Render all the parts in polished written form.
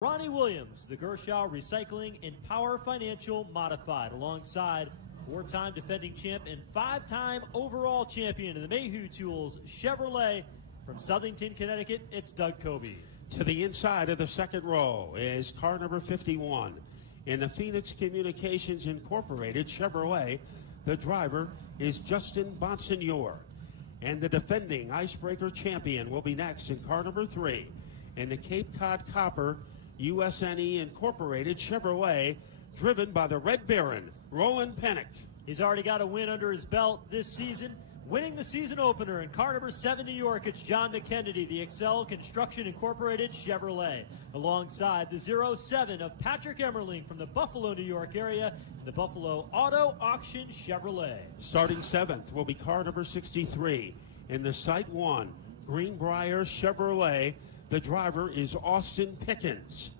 Ronnie Williams, the Gershow Recycling and Power Financial Modified, alongside four-time defending champ and five-time overall champion of the Mayhew Tools Chevrolet. From Southington, Connecticut, it's Doug Kobe. To the inside of the second row is car number 51. In the Phoenix Communications Incorporated Chevrolet, the driver is Justin Bonsignor. And the defending Icebreaker champion will be next in car number 3. In the Cape Cod Copper USNE Incorporated Chevrolet, driven by the Red Baron, Roland Pennick. He's already got a win under his belt this season, winning the season opener in car number 7 New York. It's John McKennedy, the Excel Construction Incorporated Chevrolet, alongside the 07 of Patrick Emmerling from the Buffalo, New York area, the Buffalo Auto Auction Chevrolet. Starting 7th will be car number 63. In the Site 1 Greenbrier Chevrolet, the driver is Austin Pickens.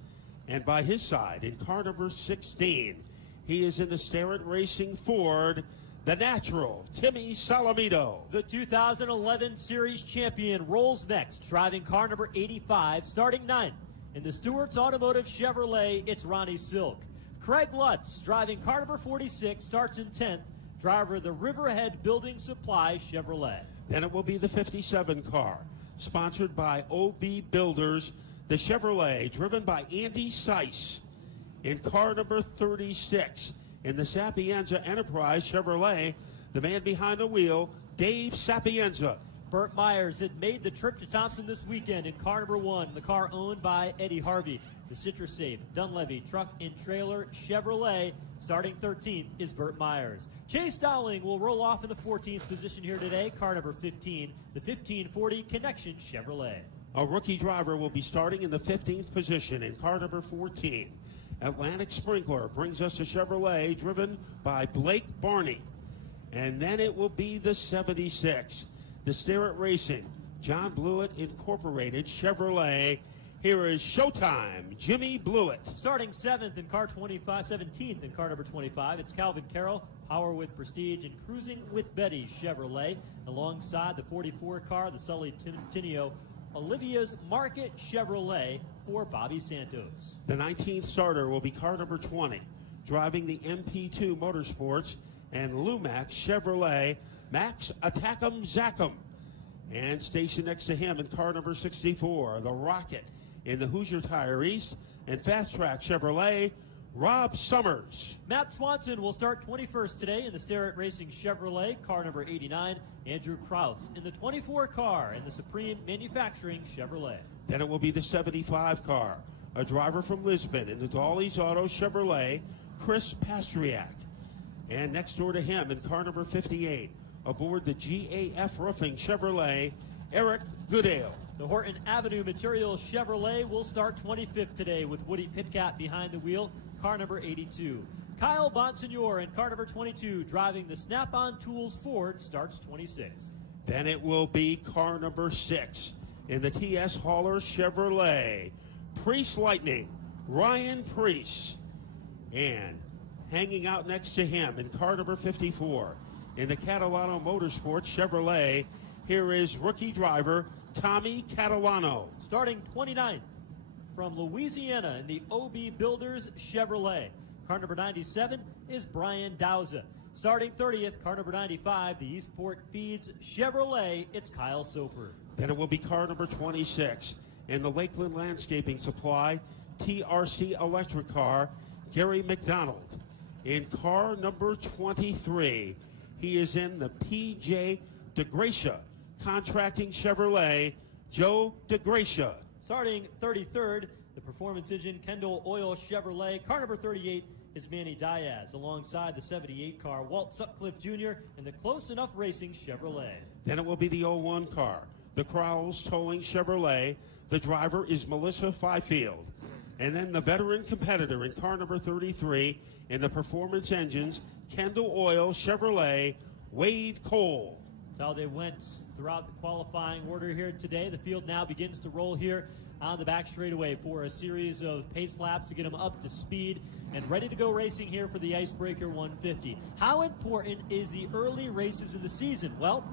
And by his side, in car number 16, he is in the Starrett Racing Ford, the natural, Timmy Salamito. The 2011 Series champion rolls next, driving car number 85, starting 9th. In the Stewart's Automotive Chevrolet, it's Ronnie Silk. Craig Lutz, driving car number 46, starts in 10th, driver of the Riverhead Building Supply Chevrolet. Then it will be the 57 car, sponsored by OB Builders, the Chevrolet, driven by Andy Seiss. In car number 36, in the Sapienza Enterprise Chevrolet, the man behind the wheel, Dave Sapienza. Burt Myers had made the trip to Thompson this weekend in car number 1, the car owned by Eddie Harvey. The CitraSafe Dunlevy Truck and Trailer Chevrolet, starting 13th, is Burt Myers. Chase Dowling will roll off in the 14th position here today, car number 15, the 1540 Connection Chevrolet. A rookie driver will be starting in the 15th position in car number 14. Atlantic Sprinkler brings us a Chevrolet driven by Blake Barney. And then it will be the 76, the Starrett Racing John Blewett Incorporated Chevrolet. Here is Showtime, Jimmy Blewett. Starting 7th in car 25, 17th in car number 25, it's Calvin Carroll, Power with Prestige and Cruising with Betty Chevrolet, alongside the 44 car, the Sully Tinio Olivia's Market Chevrolet for Bobby Santos. The 19th starter will be car number 20, driving the MP2 Motorsports and Lumax Chevrolet, Max Attack'em Zack'em. And stationed next to him in car number 64, the Rocket in the Hoosier Tire East and Fast Track Chevrolet, Rob Summers. Matt Swanson will start 21st today in the Starrett Racing Chevrolet, car number 89. Andrew Kraus in the 24 car in the Supreme Manufacturing Chevrolet. Then it will be the 75 car, a driver from Lisbon in the Dolly's Auto Chevrolet, Chris Pastriak. And next door to him in car number 58, aboard the GAF Roofing Chevrolet, Eric Goodale. The Horton Avenue Materials Chevrolet will start 25th today with Woody Pitcat behind the wheel, car number 82. Kyle Bonsignor in car number 22, driving the Snap-on Tools Ford, starts 26th. Then it will be car number 6 in the TS Hauler Chevrolet, Priest Lightning, Ryan Priest. And hanging out next to him in car number 54, in the Catalano Motorsports Chevrolet, here is rookie driver Tommy Catalano. Starting 29th from Louisiana in the OB Builders Chevrolet, car number 97 is Brian Dowza. Starting 30th, car number 95, the Eastport Feeds Chevrolet, it's Kyle Soper. Then it will be car number 26 in the Lakeland Landscaping Supply TRC Electric car, Gary McDonald. In car number 23, he is in the PJ DeGracia Contracting Chevrolet, Joe DeGracia. Starting 33rd, the Performance Engine Kendall Oil Chevrolet, car number 38 is Manny Diaz, alongside the 78 car, Walt Sutcliffe Jr. in the Close Enough Racing Chevrolet. Then it will be the 01 car, the Crowell's Towing Chevrolet. The driver is Melissa Fifield. And then the veteran competitor in car number 33 in the Performance Engines Kendall Oil Chevrolet, Wade Cole. That's how they went throughout the qualifying order here today. The field now begins to roll here on the back straightaway for a series of pace laps to get them up to speed and ready to go racing here for the Icebreaker 150. How important is the early races in the season? Well,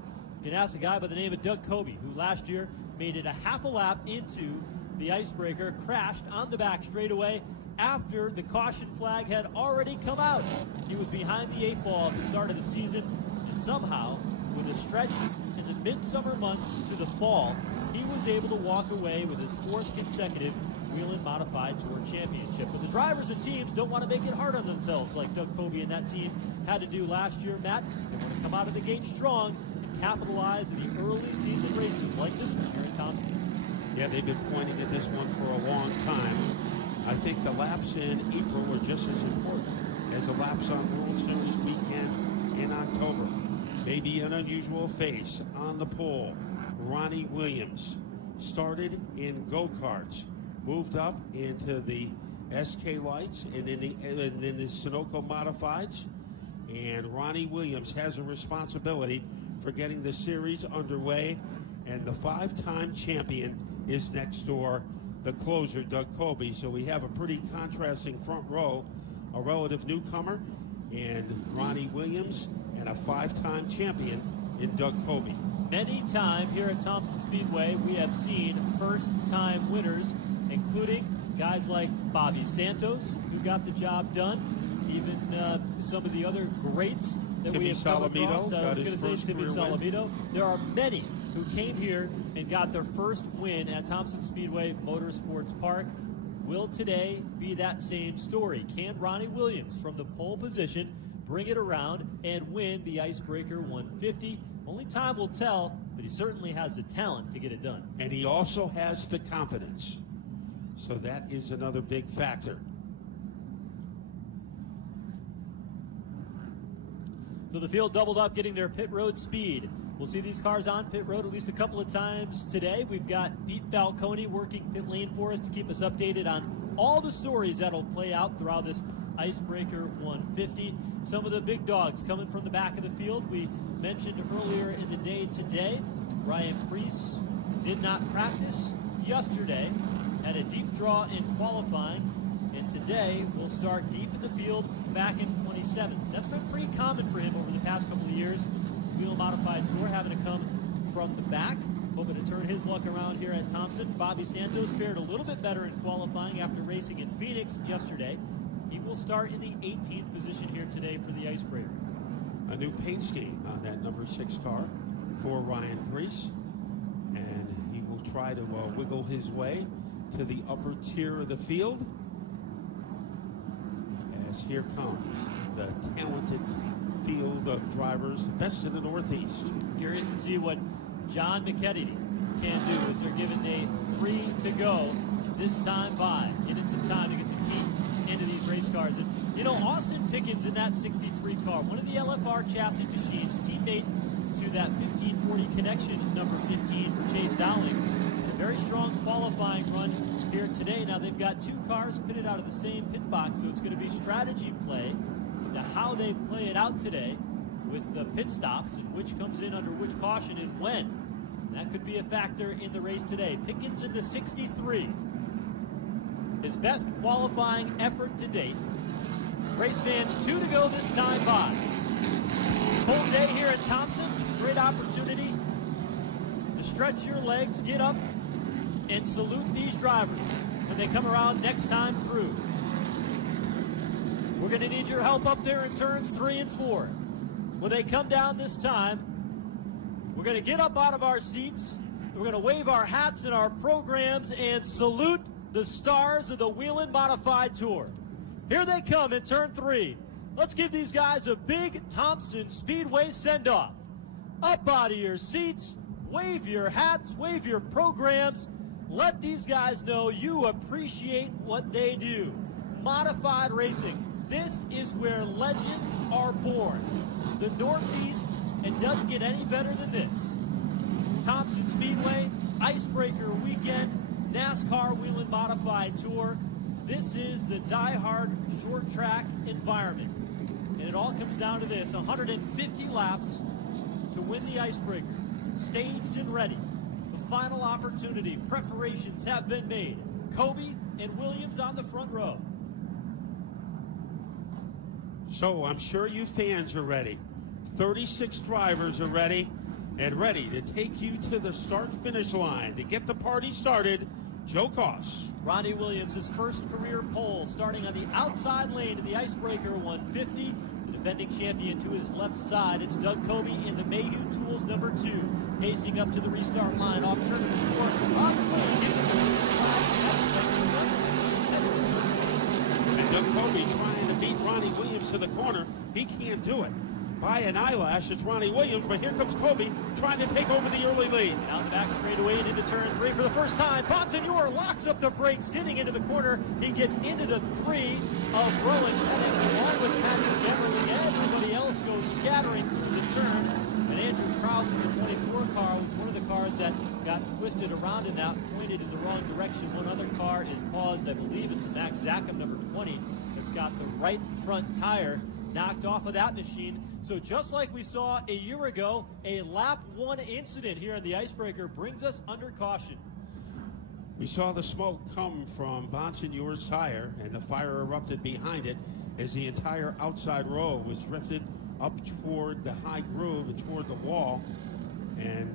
you can ask a guy by the name of Doug Kobe, who last year made it a half a lap into the Icebreaker, crashed on the back straightaway after the caution flag had already come out. He was behind the 8 ball at the start of the season, and somehow, with a stretch in the midsummer months to the fall, he was able to walk away with his 4th consecutive Whelen Modified Tour Championship. But the drivers and teams don't want to make it hard on themselves like Doug Povey and that team had to do last year, Matt. They want to come out of the gate strong and capitalize in the early season races like this one here in Thompson. Yeah, they've been pointing at this one for a long time. I think the laps in April are just as important as the laps on World Series weekend in October. Maybe an unusual face on the pole. Ronnie Williams started in go-karts, moved up into the SK Lights and then the Sunoco Modifieds. And Ronnie Williams has a responsibility for getting the series underway. And the 5-time champion is next door, the closer, Doug Povey. So we have a pretty contrasting front row, a relative newcomer and Ronnie Williams, and a 5-time champion in Doug Povey. Many times here at Thompson Speedway, we have seen first-time winners, including guys like Bobby Santos, who got the job done, even some of the other greats that Timmy we have come across. I was going to say Timmy Salamito. There are many who came here and got their first win at Thompson Speedway Motorsports Park. Will today be that same story? Can Ronnie Williams, from the pole position, bring it around and win the Icebreaker 150? Only time will tell, but he certainly has the talent to get it done. And he also has the confidence. So that is another big factor. So the field doubled up, getting their pit road speed. We'll see these cars on pit road at least a couple of times today. We've got Pete Falcone working pit lane for us to keep us updated on all the stories that'll play out throughout this Icebreaker 150. Some of the big dogs coming from the back of the field. We mentioned earlier in the day today, Ryan Preece did not practice yesterday, had a deep draw in qualifying, and today will start deep in the field back in 27th. That's been pretty common for him over the past couple of years. Whelen Modified Tour having to come from the back, hoping to turn his luck around here at Thompson. Bobby Santos fared a little bit better in qualifying after racing in Phoenix yesterday. He will start in the 18th position here today for the Icebreaker. A new paint scheme on that number 6 car for Ryan Preece, and he will try to wiggle his way to the upper tier of the field, as here comes the talented field of drivers, best in the Northeast. Curious to see what John McKennedy can do as they're given a 3 to go this time by. Getting some time to get some heat into these race cars. And, you know, Austin Pickens in that 63 car, one of the LFR chassis machines, teammate to that 1540 connection, number 15 for Chase Dowling. A very strong qualifying run here today. Now they've got 2 cars pitted out of the same pit box, so it's going to be strategy play into how they play it out today with the pit stops and which comes in under which caution and when. And that could be a factor in the race today. Pickens in the 63. His best qualifying effort to date. Race fans, 2 to go this time by. Cold day here at Thompson. Great opportunity to stretch your legs, get up, and salute these drivers when they come around next time through. We're going to need your help up there in turns 3 and 4. When they come down this time, we're going to get up out of our seats. We're going to wave our hats and our programs and salute the stars of the Whelen Modified Tour. Here they come in turn 3. Let's give these guys a big Thompson Speedway send-off. Up out of your seats, wave your hats, wave your programs. Let these guys know you appreciate what they do. Modified racing. This is where legends are born. The Northeast, and doesn't get any better than this. Thompson Speedway, Icebreaker Weekend, NASCAR Whelen Modified Tour. This is the die-hard short track environment. And it all comes down to this, 150 laps to win the Icebreaker. Staged and ready. The final opportunity. Preparations have been made. Kobe and Williams on the front row. So I'm sure you fans are ready. 36 drivers are ready and ready to take you to the start-finish line to get the party started Joe Koss. Ronnie Williams, his first career pole, starting on the outside lane of the Icebreaker 150. The defending champion to his left side. It's Doug Coby in the Mayhew Tools number 2, pacing up to the restart line off turn number 4. And Doug Coby trying to beat Ronnie Williams to the corner. He can't do it. By an eyelash, it's Ronnie Williams, but here comes Coby trying to take over the early lead. Down the back straightaway and into turn 3 for the first time. Bonsignore locks up the brakes, getting into the corner. He gets into the 3 of Rowan Pettit, along with Patrick Beverly. Everybody else goes scattering through the turn. And Andrew Krause in the 24 car was one of the cars that got twisted around in that, pointed in the wrong direction. One other car is paused. I believe it's a Max Zackham, number 20, that's got the right front tire knocked off of that machine. So just like we saw a year ago, a lap 1 incident here on the Icebreaker brings us under caution. We saw the smoke come from Bonsignore's tire, and the fire erupted behind it as the entire outside row was drifted up toward the high groove and toward the wall. And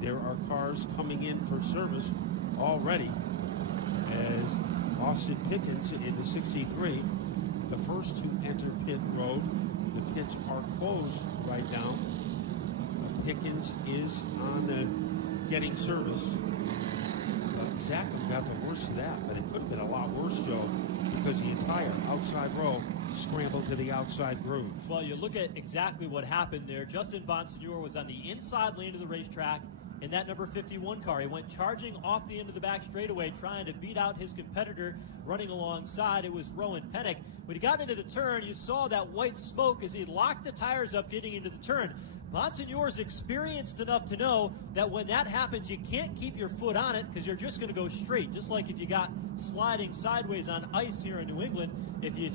there are cars coming in for service already as Austin Pickens in the 63, the first to enter pit road. The pits are closed right now. Pickens is on the getting service. Zackham got the worst of that, but it could have been a lot worse, Joe, because the entire outside row scrambled to the outside groove. Well, you look at exactly what happened there. Justin Bonsignore was on the inside lane of the racetrack in that number 51 car. He went charging off the end of the back straightaway, trying to beat out his competitor running alongside. It was Rowan Pettit. When he got into the turn, you saw that white smoke as he locked the tires up getting into the turn. Bonsignore's experienced enough to know that when that happens, you can't keep your foot on it because you're just going to go straight. Just like if you got sliding sideways on ice here in New England, if you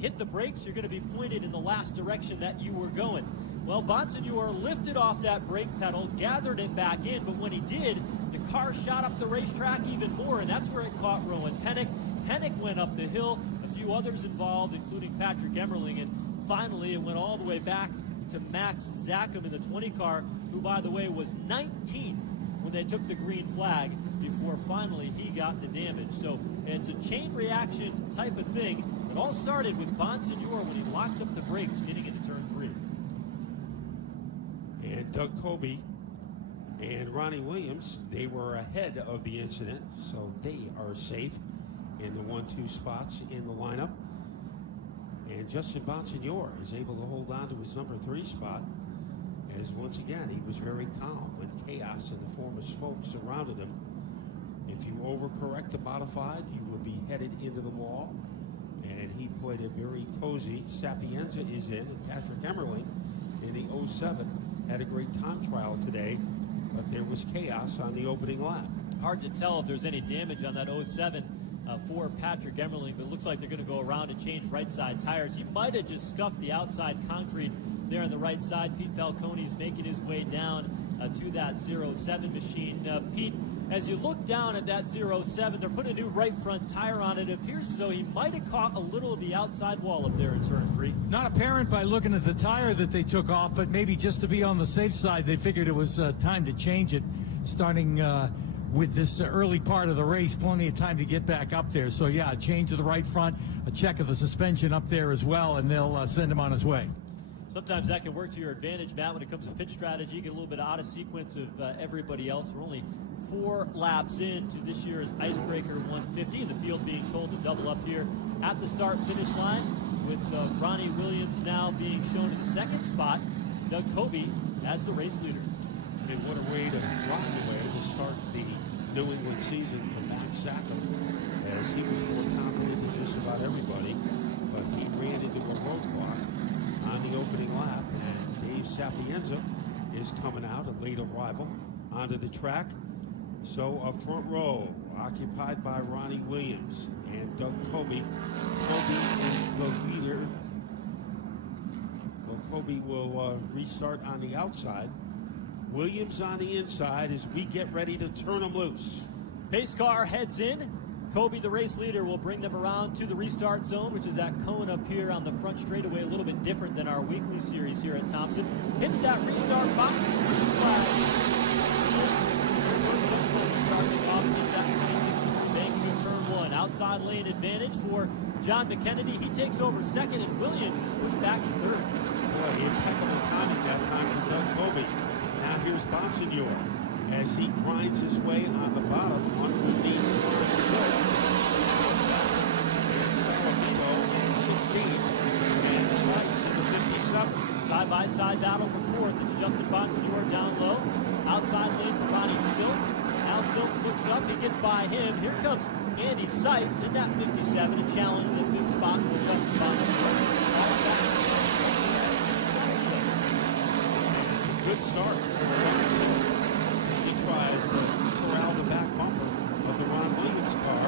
hit the brakes, you're going to be pointed in the last direction that you were going. Well, Bonsignore lifted off that brake pedal, gathered it back in, but when he did, the car shot up the racetrack even more, and that's where it caught Rowan Pettit. Pettit went up the hill, a few others involved, including Patrick Emmerling, and finally it went all the way back to Max Zackham in the 20 car, who, by the way, was 19th when they took the green flag before finally he got the damage. So it's a chain reaction type of thing. It all started with Bonsignore when he locked up the brakes getting into turn 3. And Doug Coby and Ronnie Williams, they were ahead of the incident, so they are safe in the 1-2 spots in the lineup. And Justin Bonsignore is able to hold on to his number 3 spot, as once again he was very calm when chaos in the form of smoke surrounded him. If you overcorrect the modified, you will be headed into the wall. And he played a very cozy. Sapienza is in, and Patrick Emmerling in the 07 had a great time trial today, but there was chaos on the opening lap. Hard to tell if there's any damage on that 07 for Patrick Emmerling, but it looks like they're going to go around and change right side tires. He might have just scuffed the outside concrete there on the right side. Pete Falcone's making his way down to that 07 machine. Pete, as you look down at that 07, they're putting a new right front tire on it. It appears as though he might have caught a little of the outside wall up there in turn 3. Not apparent by looking at the tire that they took off, but maybe just to be on the safe side, they figured it was time to change it, starting with this early part of the race. Plenty of time to get back up there. So, yeah, a change to the right front, a check of the suspension up there as well, and they'll send him on his way. Sometimes that can work to your advantage, Matt, when it comes to pitch strategy. You get a little bit out of sequence of everybody else. We're only 4 laps into this year's Icebreaker 150, and the field being told to double up here at the start-finish line, with Ronnie Williams now being shown in the 2nd spot, Doug Coby as the race leader. I mean, what a way to start the New England season for Max Zackham, as he was more confident than just about everybody, but he ran into a roadblock on the opening lap, and Dave Sapienza is coming out, a late arrival, onto the track. So a front row occupied by Ronnie Williams and Doug Coby. Coby is the leader. Well, Coby will restart on the outside. Williams on the inside as we get ready to turn them loose. Pace car heads in. Coby, the race leader, will bring them around to the restart zone, which is that cone up here on the front straightaway, a little bit different than our weekly series here at Thompson. Hits that restart box. Starting off in that outside lane advantage for John McKennedy. He takes over second, and Williams is pushed back to third. Boy, impeccable timing that time for Doug Colby. Now here's Bonsignor as he grinds his way on the bottom underneath the line. And Slice in the 57. Side-by-side battle for fourth. It's Justin Bonsignor down low. Outside lane for Ronnie Silk. Now Silk looks up. He gets by him. Here comes Andy Seiss in that 57 to challenge the fifth spot for Justin Bonsignor. Good start. He tries to corral the back bumper of the Ron Williams car.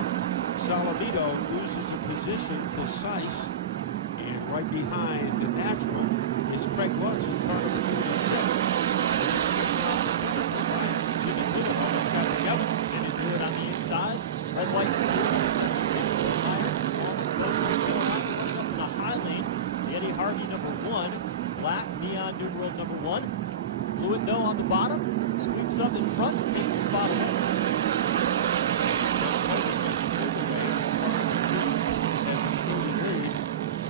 Salavito loses a position to Seiss. And right behind the natural is Craig Watson, car number 37. And they do it on the inside. Red, white, up in the high lane. The Eddie Harvey #1. Black neon numeral #1. Blew it though on the bottom. Sweeps up in front. Takes the spot away.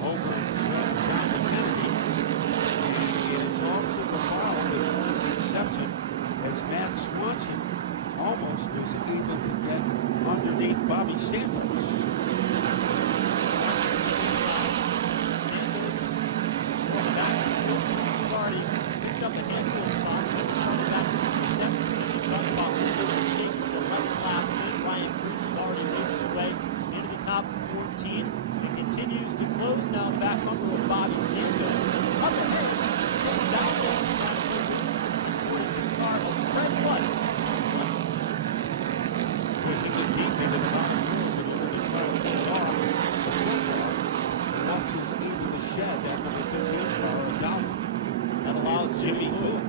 Over John Kennedy. He is off to the foul with one interception as Matt Swanson almost was able to get underneath Bobby Santos. He's already picked up a handful of spots. Back to 57. Talking about mistakes, 11 laps in. Ryan Cruz has already moved his way into the top 14. It continues to close now. The back bumper of Bobby Santos. Up ahead. Down there. 46 car of Fred Watts. That allows Jimmy Wood.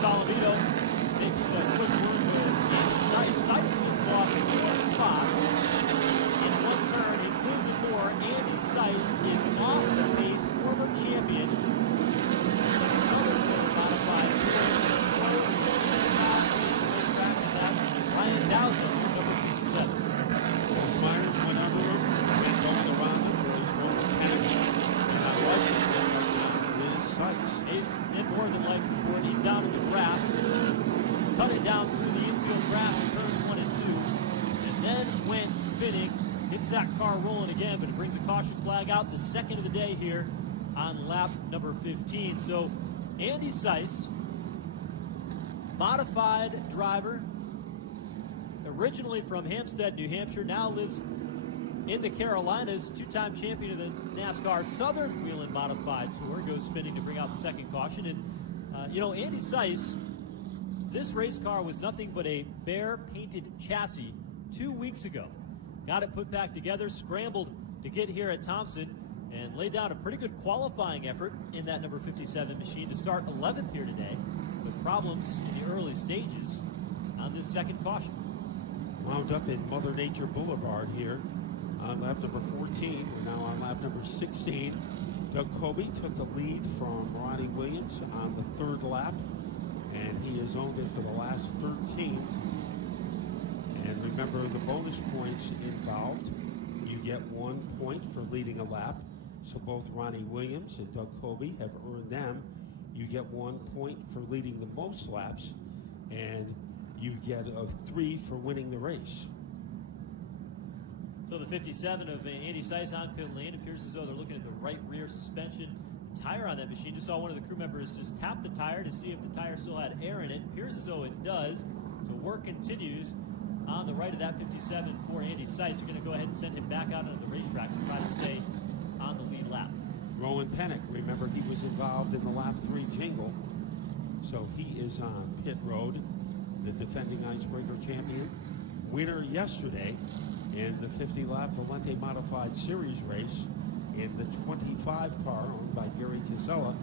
Salavito makes a quick run with Seiss. Seiss just lost 4 spots in one turn. He's losing more. Andy Seiss is off the pace, former champion. Ryan Dowser, number 57. Myers went under him and going around him for his He's in more than life support. He's down in the grass. Cut it down through the infield grass in turns 1 and 2. And then went spinning. Gets that car rolling again, but it brings a caution flag out. The second of the day here on lap number 15. So Andy Seiss, modified driver, originally from Hampstead, New Hampshire, now lives in the Carolinas, two-time champion of the NASCAR Southern Whelen Modified Tour, goes spinning to bring out the second caution. And, you know, Andy Seiss, this race car was nothing but a bare painted chassis 2 weeks ago. Got it put back together, scrambled to get here at Thompson, and laid down a pretty good qualifying effort in that number 57 machine to start 11th here today, with problems in the early stages on this second caution. wound up in Mother Nature Boulevard here on lap number 14. We're now on lap number 16. Doug Colby took the lead from Ronnie Williams on the third lap, and he has owned it for the last 13. And remember the bonus points involved. You get 1 point for leading a lap. So both Ronnie Williams and Doug Colby have earned them. You get 1 point for leading the most laps, and you get of 3 for winning the race. So the 57 of Andy Seiss on pit lane. Appears as though they're looking at the right rear suspension tire on that machine. Just saw one of the crew members just tap the tire to see if the tire still had air in it. Appears as though it does. So work continues on the right of that 57 for Andy Seiss. They're going to go ahead and send him back out onto the racetrack to try to stay on the lead lap. Rowan Pennick, remember he was involved in the lap 3 jingle. So he is on pit road, the defending Icebreaker champion. Winner yesterday in the 50-lap Valente Modified Series race in the 25 car owned by Gary Casella.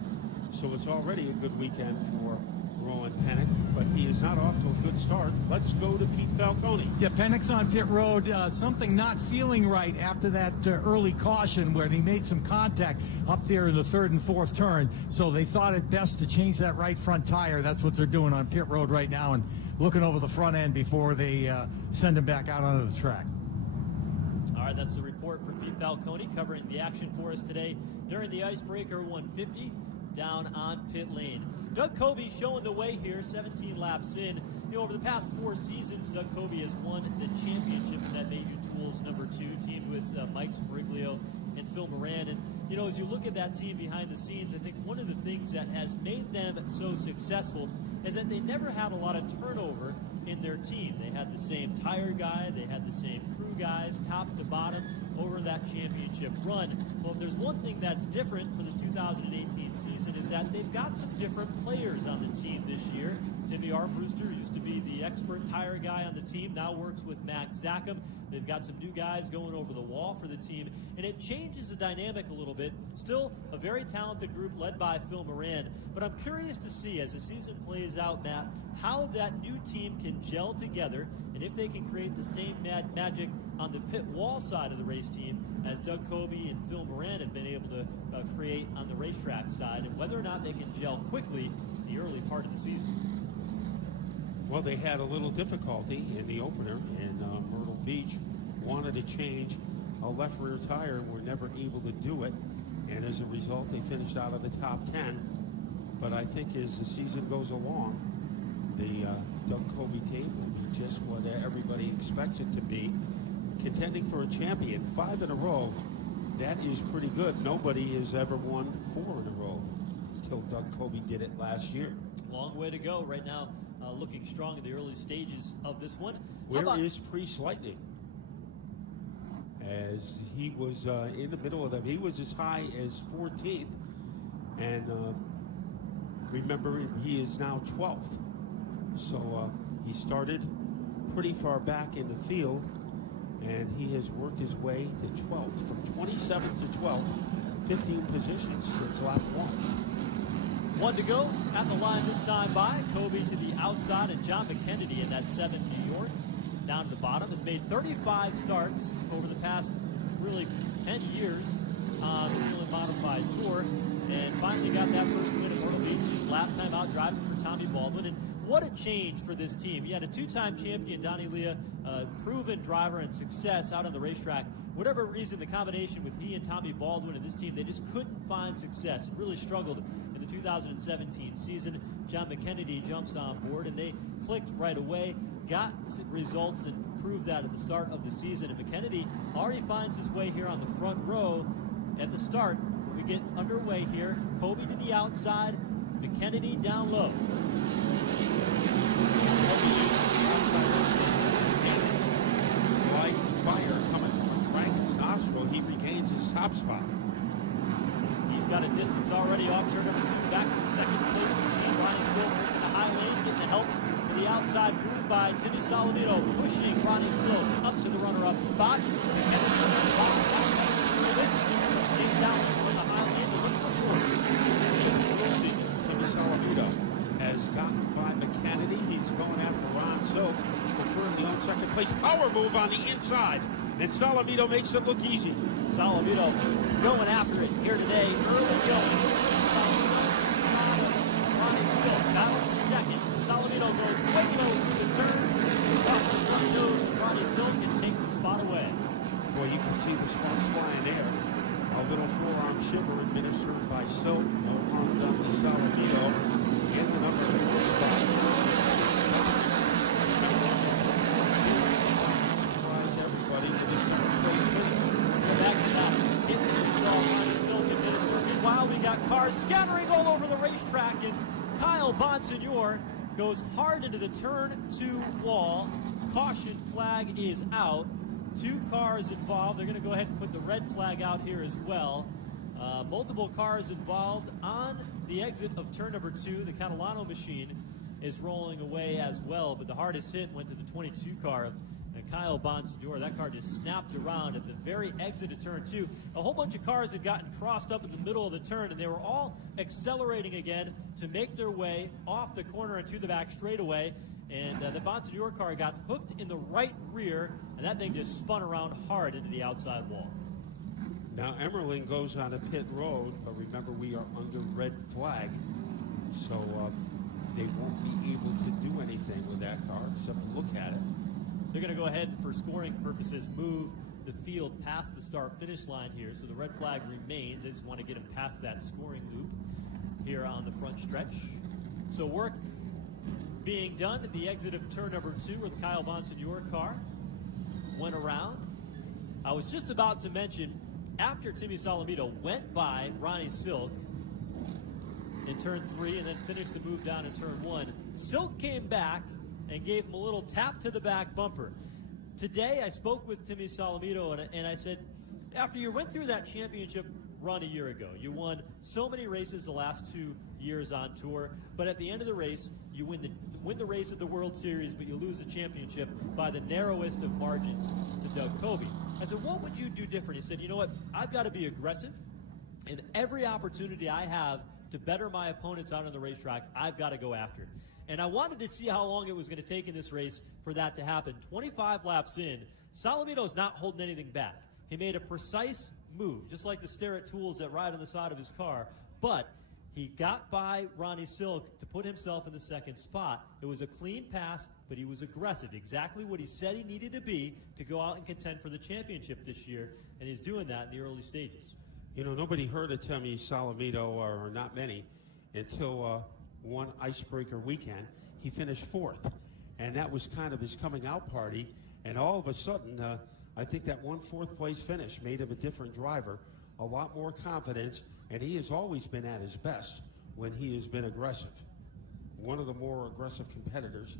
So it's already a good weekend for Rowan Pennick, but he is is not off to a good start. Let's go to Pete Falcone. Yeah, Penix on pit road, something not feeling right after that early caution where he made some contact up there in the third and fourth turn. So they thought it best to change that right front tire. That's what they're doing on pit road right now and looking over the front end before they send him back out onto the track. All right, that's the report from Pete Falcone covering the action for us today during the Icebreaker 150 down on pit lane. Doug Coby showing the way here, 17 laps in. You know, over the past 4 seasons, Doug Coby has won the championship in that Mayhew Tools #2, teamed with Mike Sbriglio and Phil Moran. And, you know, as you look at that team behind the scenes, I think one of the things that has made them so successful is that they never had a lot of turnover in their team. They had the same tire guy, they had the same crew guys, top to bottom, over that championship run. Well, if there's one thing that's different for the 2018 season is that they've got some different players on the team this year. Timmy Armbruster used to be the expert tire guy on the team, now works with Max Zackham. They've got some new guys going over the wall for the team, and it changes the dynamic a little bit. Still a very talented group led by Phil Moran, but I'm curious to see as the season plays out, Matt, how that new team can gel together and if they can create the same magic on the pit wall side of the race team as Doug Coby and Phil Moran have been able to create on the racetrack side, and whether or not they can gel quickly in the early part of the season. Well, they had a little difficulty in the opener, and Myrtle Beach wanted to change a left rear tire and were never able to do it, and as a result they finished out of the top 10. But I think as the season goes along, the Doug Coby team will be just what everybody expects it to be, contending for a champion 5 in a row. That is pretty good. Nobody has ever won 4 in a row until Doug Coby did it last year. Long way to go right now. Looking strong in the early stages of this one. Where is Priest Lightning? As he was in the middle of them, he was as high as 14th, and remember, he is now 12th. So he started pretty far back in the field, and he has worked his way to 12th, from 27th to 12th, 15 positions since lap 1. 1 to go at the line this time by Coby to the outside, and John McKennedy in that 7 New York down to the bottom has made 35 starts over the past really 10 years on the Whelen Modified Tour, and finally got that first win at Myrtle Beach last time out driving for Tommy Baldwin. And what a change for this team. You had a 2-time champion, Donnie Leah, proven driver and success out on the racetrack. Whatever reason, the combination with he and Tommy Baldwin and this team, they just couldn't find success. Really struggled in the 2017 season. John McKennedy jumps on board, and they clicked right away, got results, and proved that at the start of the season. And McKennedy already finds his way here on the front row at the start. When we get underway here, Coby to the outside, McKennedy down low. Like fire coming from Frank's nostril, he regains his top spot. He's got a distance already off turn number 2, back to the second place machine. Ronnie Silk in the high lane, getting the help for the outside move by Timmy Salamito, pushing Ronnie Silk up to the runner-up spot. Timmy Salamito has gotten by McKennedy. He's going after Ron Silk, currently on second place. Power move on the inside, and Salamito makes it look easy. Salamito going after it here today. Early going. Ronnie Silk battle for second. Salamito goes way low through the turns. Ronnie knows Ronnie Silk and takes the spot away. Boy, you can see the sparks flying there. A little forearm shiver administered by Silk. No harm done to Salamito in the number 4 spot. Surprise everybody to the second place. Back to that. Getting this Ronnie Silk administered. Meanwhile, we got cars scattering all over the racetrack, and Kyle Bonsignor goes hard into the turn 2 wall. Caution flag is out. 2 cars involved. They're going to go ahead and put the red flag out here as well. Multiple cars involved on the exit of turn number 2. The Catalano machine is rolling away as well, but the hardest hit went to the 22 car of And Kyle Bonsignore, that car just snapped around at the very exit of turn 2. A whole bunch of cars had gotten crossed up in the middle of the turn, and they were all accelerating again to make their way off the corner and to the back straightaway. And the Bonsignore car got hooked in the right rear, and that thing just spun around hard into the outside wall. Now Emmerling goes on a pit road, but remember we are under red flag, so they won't be able to do anything with that car except look at it. They're going to go ahead and, for scoring purposes, move the field past the start-finish line here, so the red flag remains. They just want to get them past that scoring loop here on the front stretch. So work being done at the exit of turn number 2 where the Kyle Bonsignore car went around. I was just about to mention, after Timmy Solomito went by Ronnie Silk in turn 3 and then finished the move down in turn 1, Silk came back and gave him a little tap to the back bumper. Today, I spoke with Timmy Solomito, and I said, after you went through that championship run a year ago, you won so many races the last 2 years on tour, but at the end of the race, you win the race at the World Series, but you lose the championship by the narrowest of margins to Doug Coby. I said, what would you do different? He said, you know what, I've got to be aggressive, and every opportunity I have to better my opponents out on the racetrack, I've got to go after it. And I wanted to see how long it was going to take in this race for that to happen. 25 laps in, Solomito's not holding anything back. He made a precise move, just like the Starrett tools that ride on the side of his car, but he got by Ronnie Silk to put himself in the second spot. It was a clean pass, but he was aggressive, exactly what he said he needed to be to go out and contend for the championship this year, and he's doing that in the early stages. You know, nobody heard of Timmy Solomito, or not many, until one Icebreaker weekend. He finished 4th, and that was kind of his coming out party, and all of a sudden I think that 4th place finish made him a different driver, a lot more confidence, and he has always been at his best when he has been aggressive. One of the more aggressive competitors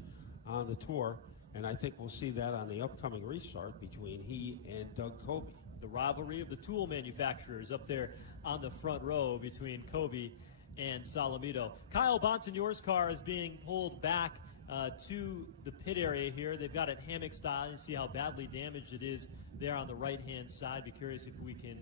on the tour, and I think we'll see that on the upcoming restart between he and Doug Coby. The rivalry of the tool manufacturers up there on the front row between Coby and Solomito. Kyle Bonsignore's car is being pulled back to the pit area here. They've got it hammock style. You see how badly damaged it is there on the right-hand side. Be curious if we can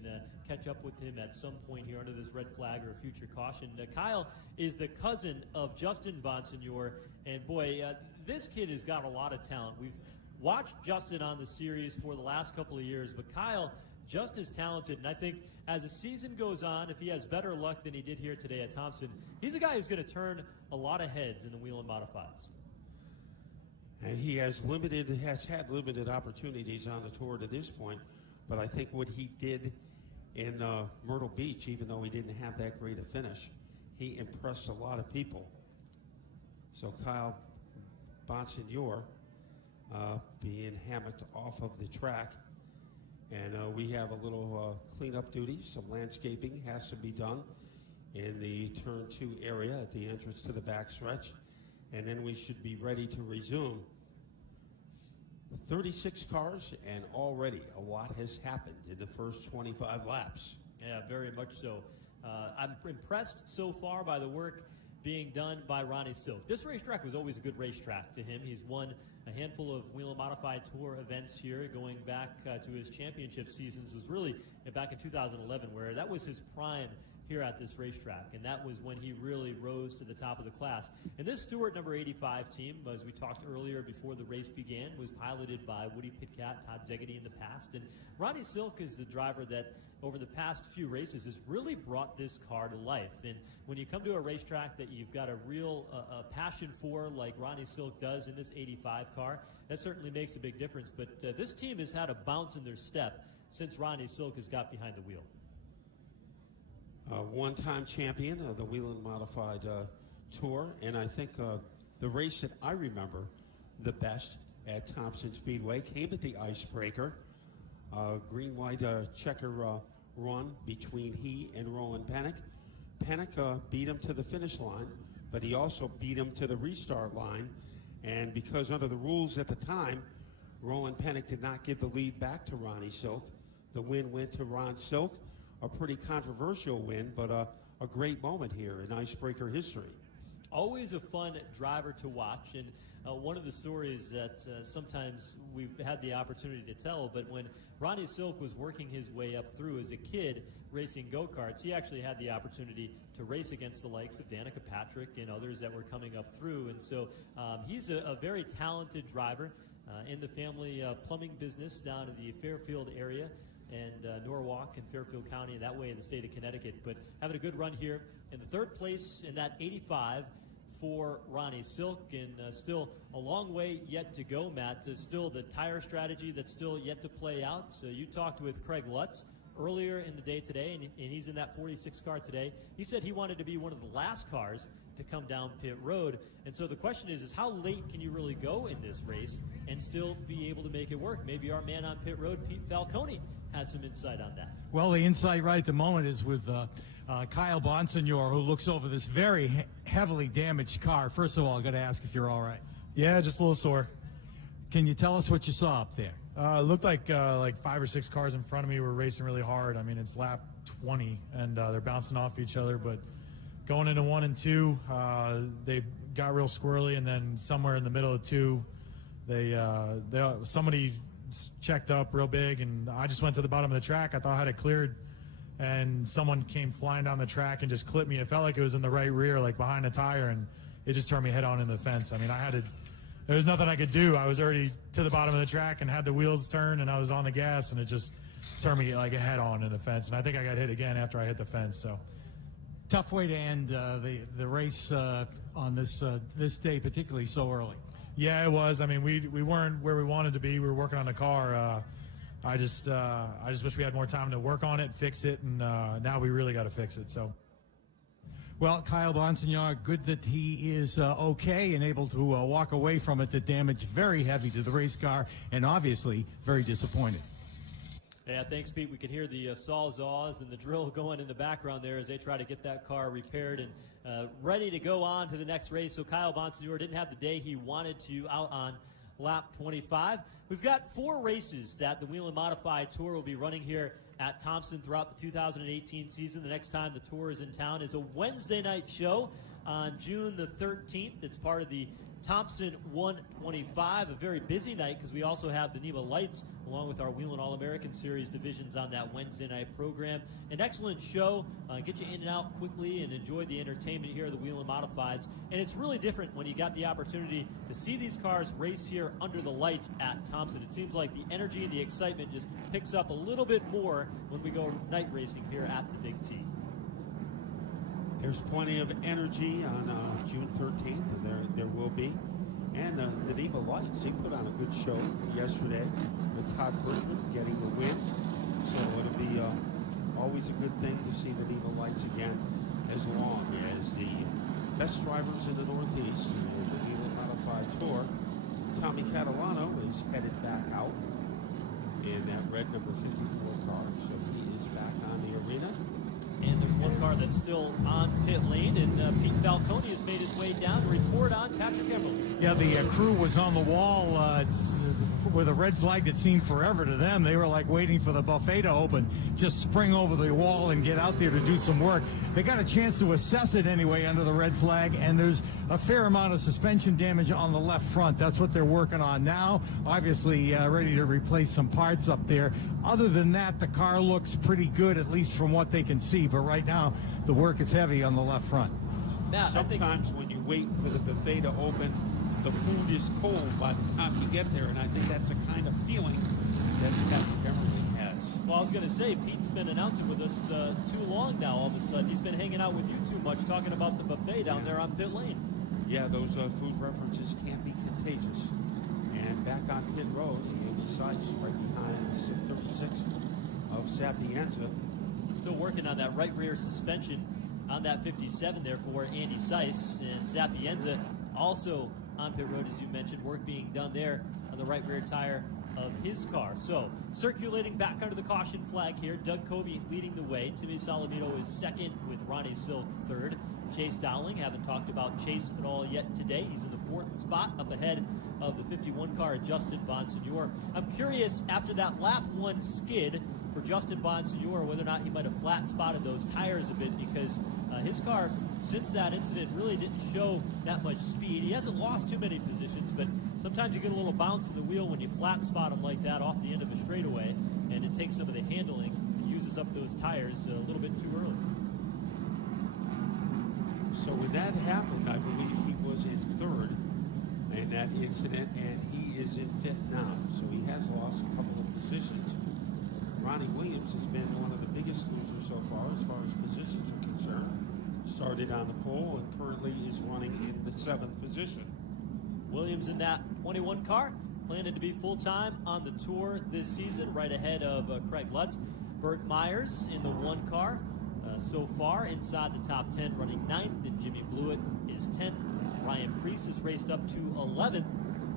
catch up with him at some point here under this red flag or a future caution. Kyle is the cousin of Justin Bonsignore, and boy, this kid has got a lot of talent. We've watched Justin on the series for the last couple of years, but Kyle just as talented, and I think as the season goes on, if he has better luck than he did here today at Thompson, he's a guy who's going to turn a lot of heads in the Whelen Modifieds. And he has had limited opportunities on the tour to this point, but I think what he did in Myrtle Beach, even though he didn't have that great a finish, he impressed a lot of people. So Kyle Bonsignore being hammocked off of the track, and we have a little cleanup duty. Some landscaping has to be done in the turn 2 area at the entrance to the backstretch, and then we should be ready to resume. 36 cars, and already a lot has happened in the first 25 laps. Yeah, very much so. I'm impressed so far by the work being done by Ronnie Silk. This racetrack was always a good racetrack to him. He's won a handful of Whelen Modified Tour events here, going back to his championship seasons. Was really back in 2011, where that was his prime here at this racetrack, and that was when he really rose to the top of the class. And this Stewart number 85 team, as we talked earlier before the race began, was piloted by Woody Pitkat, Todd Zegedy in the past, and Ronnie Silk is the driver that over the past few races has really brought this car to life. And when you come to a racetrack that you've got a real passion for, like Ronnie Silk does in this 85 car, that certainly makes a big difference. But this team has had a bounce in their step since Ronnie Silk has got behind the wheel. One-time champion of the Whelen Modified Tour, and I think the race that I remember the best at Thompson Speedway came at the Icebreaker. Green-white checker run between he and Roland Pennick. Pennick beat him to the finish line, but he also beat him to the restart line, and because under the rules at the time, Roland Pennick did not give the lead back to Ronnie Silk. The win went to Ron Silk. A pretty controversial win, but a great moment here in Icebreaker history. Always a fun driver to watch, and one of the stories that sometimes we've had the opportunity to tell, but when Ronnie Silk was working his way up through as a kid racing go-karts, he actually had the opportunity to race against the likes of Danica Patrick and others that were coming up through, and so he's a very talented driver in the family plumbing business down in the Fairfield area and Norwalk and Fairfield County, that way in the state of Connecticut, but having a good run here in the third place in that 85 for Ronnie Silk, and still a long way yet to go, Matt. Still the tire strategy that's still yet to play out. So you talked with Craig Lutz earlier in the day today, and he's in that 46 car today. He said he wanted to be one of the last cars to come down pit road. And so the question is how late can you really go in this race and still be able to make it work? Maybe our man on pit road, Pete Falcone, has some insight on that. Well, the insight right at the moment is with Kyle Bonsignor, who looks over this very heavily damaged car. First of all, I got to ask if you're all right. Yeah, just a little sore. Can you tell us what you saw up there? It looked like 5 or 6 cars in front of me were racing really hard. I mean, it's lap 20, and they're bouncing off each other. But going into 1 and 2, they got real squirrely, and then somewhere in the middle of 2, somebody checked up real big, and I just went to the bottom of the track. I thought I had it cleared, and someone came flying down the track and just clipped me. It felt like it was in the right rear, like behind a tire, and it just turned me head on in the fence. I mean, there was nothing I could do. I was already to the bottom of the track and had the wheels turned, and I was on the gas, and it just turned me like a head on in the fence. And I think I got hit again after I hit the fence. So tough way to end the race on this day, particularly so early. Yeah, it was. I mean, we weren't where we wanted to be. We were working on the car. I just wish we had more time to work on it, fix it, and now we really got to fix it. So. Well, Kyle Bonsignor, good that he is okay and able to walk away from it. The damage very heavy to the race car, and obviously very disappointed. Yeah, thanks, Pete. We can hear the sawzalls and the drill going in the background there as they try to get that car repaired and ready to go on to the next race. So Kyle Bonsignor didn't have the day he wanted to out on lap 25. We've got 4 races that the Whelen Modified Tour will be running here at Thompson throughout the 2018 season. The next time the tour is in town is a Wednesday night show on June the 13th. It's part of the Thompson 125, a very busy night because we also have the NEMA Lights along with our Whelen All-American Series divisions on that Wednesday night program. An excellent show, get you in and out quickly and enjoy the entertainment here at the Whelen Modifieds. And it's really different when you got the opportunity to see these cars race here under the lights at Thompson. It seems like the energy and the excitement just picks up a little bit more when we go night racing here at the Big T. There's plenty of energy on June 13th, and there will be. And the NEMA Lights, they put on a good show yesterday with Todd Bergman getting the win. So it'll be always a good thing to see the NEMA Lights again, as long as the best drivers in the Northeast in the Whelen Modified Tour. Tommy Catalano is headed back out in that red number 54 car, so he is back on the arena. And there's one car that's still on pit lane, and Pete Falcone has made his way down to report on Patrick Emerald. Yeah, the crew was on the wall with a red flag that seemed forever to them. They were like waiting for the buffet to open, just spring over the wall and get out there to do some work. They got a chance to assess it anyway under the red flag, and there's a fair amount of suspension damage on the left front. That's what they're working on now. Obviously ready to replace some parts up there. Other than that, the car looks pretty good, at least from what they can see. But right now, the work is heavy on the left front. Matt, sometimes when you wait for the buffet to open, the food is cold by the time you get there, and I think that's the kind of feeling that Patrick Emerald has. Well, I was going to say, Pete's been announcing with us too long now all of a sudden. He's been hanging out with you too much, talking about the buffet down there on pit lane. Yeah, those food references can be contagious. And back on pit road, Andy Sykes right behind 36 of Sapienza. Still working on that right rear suspension on that 57 there for Andy Sykes. And Sapienza also on pit road, as you mentioned, work being done there on the right rear tire of his car. So circulating back under the caution flag here, Doug Coby leading the way. Timmy Salamito is second with Ronnie Silk third. Chase Dowling, haven't talked about Chase at all yet today. He's in the 4th spot up ahead of the 51 car, Justin Bonsignor. I'm curious, after that lap 1 skid for Justin Bonsignore whether or not he might have flat spotted those tires a bit, because his car, since that incident, really didn't show that much speed. He hasn't lost too many positions, but sometimes you get a little bounce in the wheel when you flat spot him like that off the end of a straightaway, and it takes some of the handling and uses up those tires a little bit too early. So when that happened, I believe he was in third in that incident, and he is in fifth now. So he has lost a couple of positions. Ronnie Williams has been one of the biggest losers so far as positions are concerned. Started on the pole and currently is running in the 7th position. Williams in that 21 car, planning to be full-time on the tour this season, right ahead of Craig Lutz. Burt Myers in the 1 car, so far inside the top 10, running 9th, and Jimmy Blewett is 10th. Ryan Preece has raced up to 11th,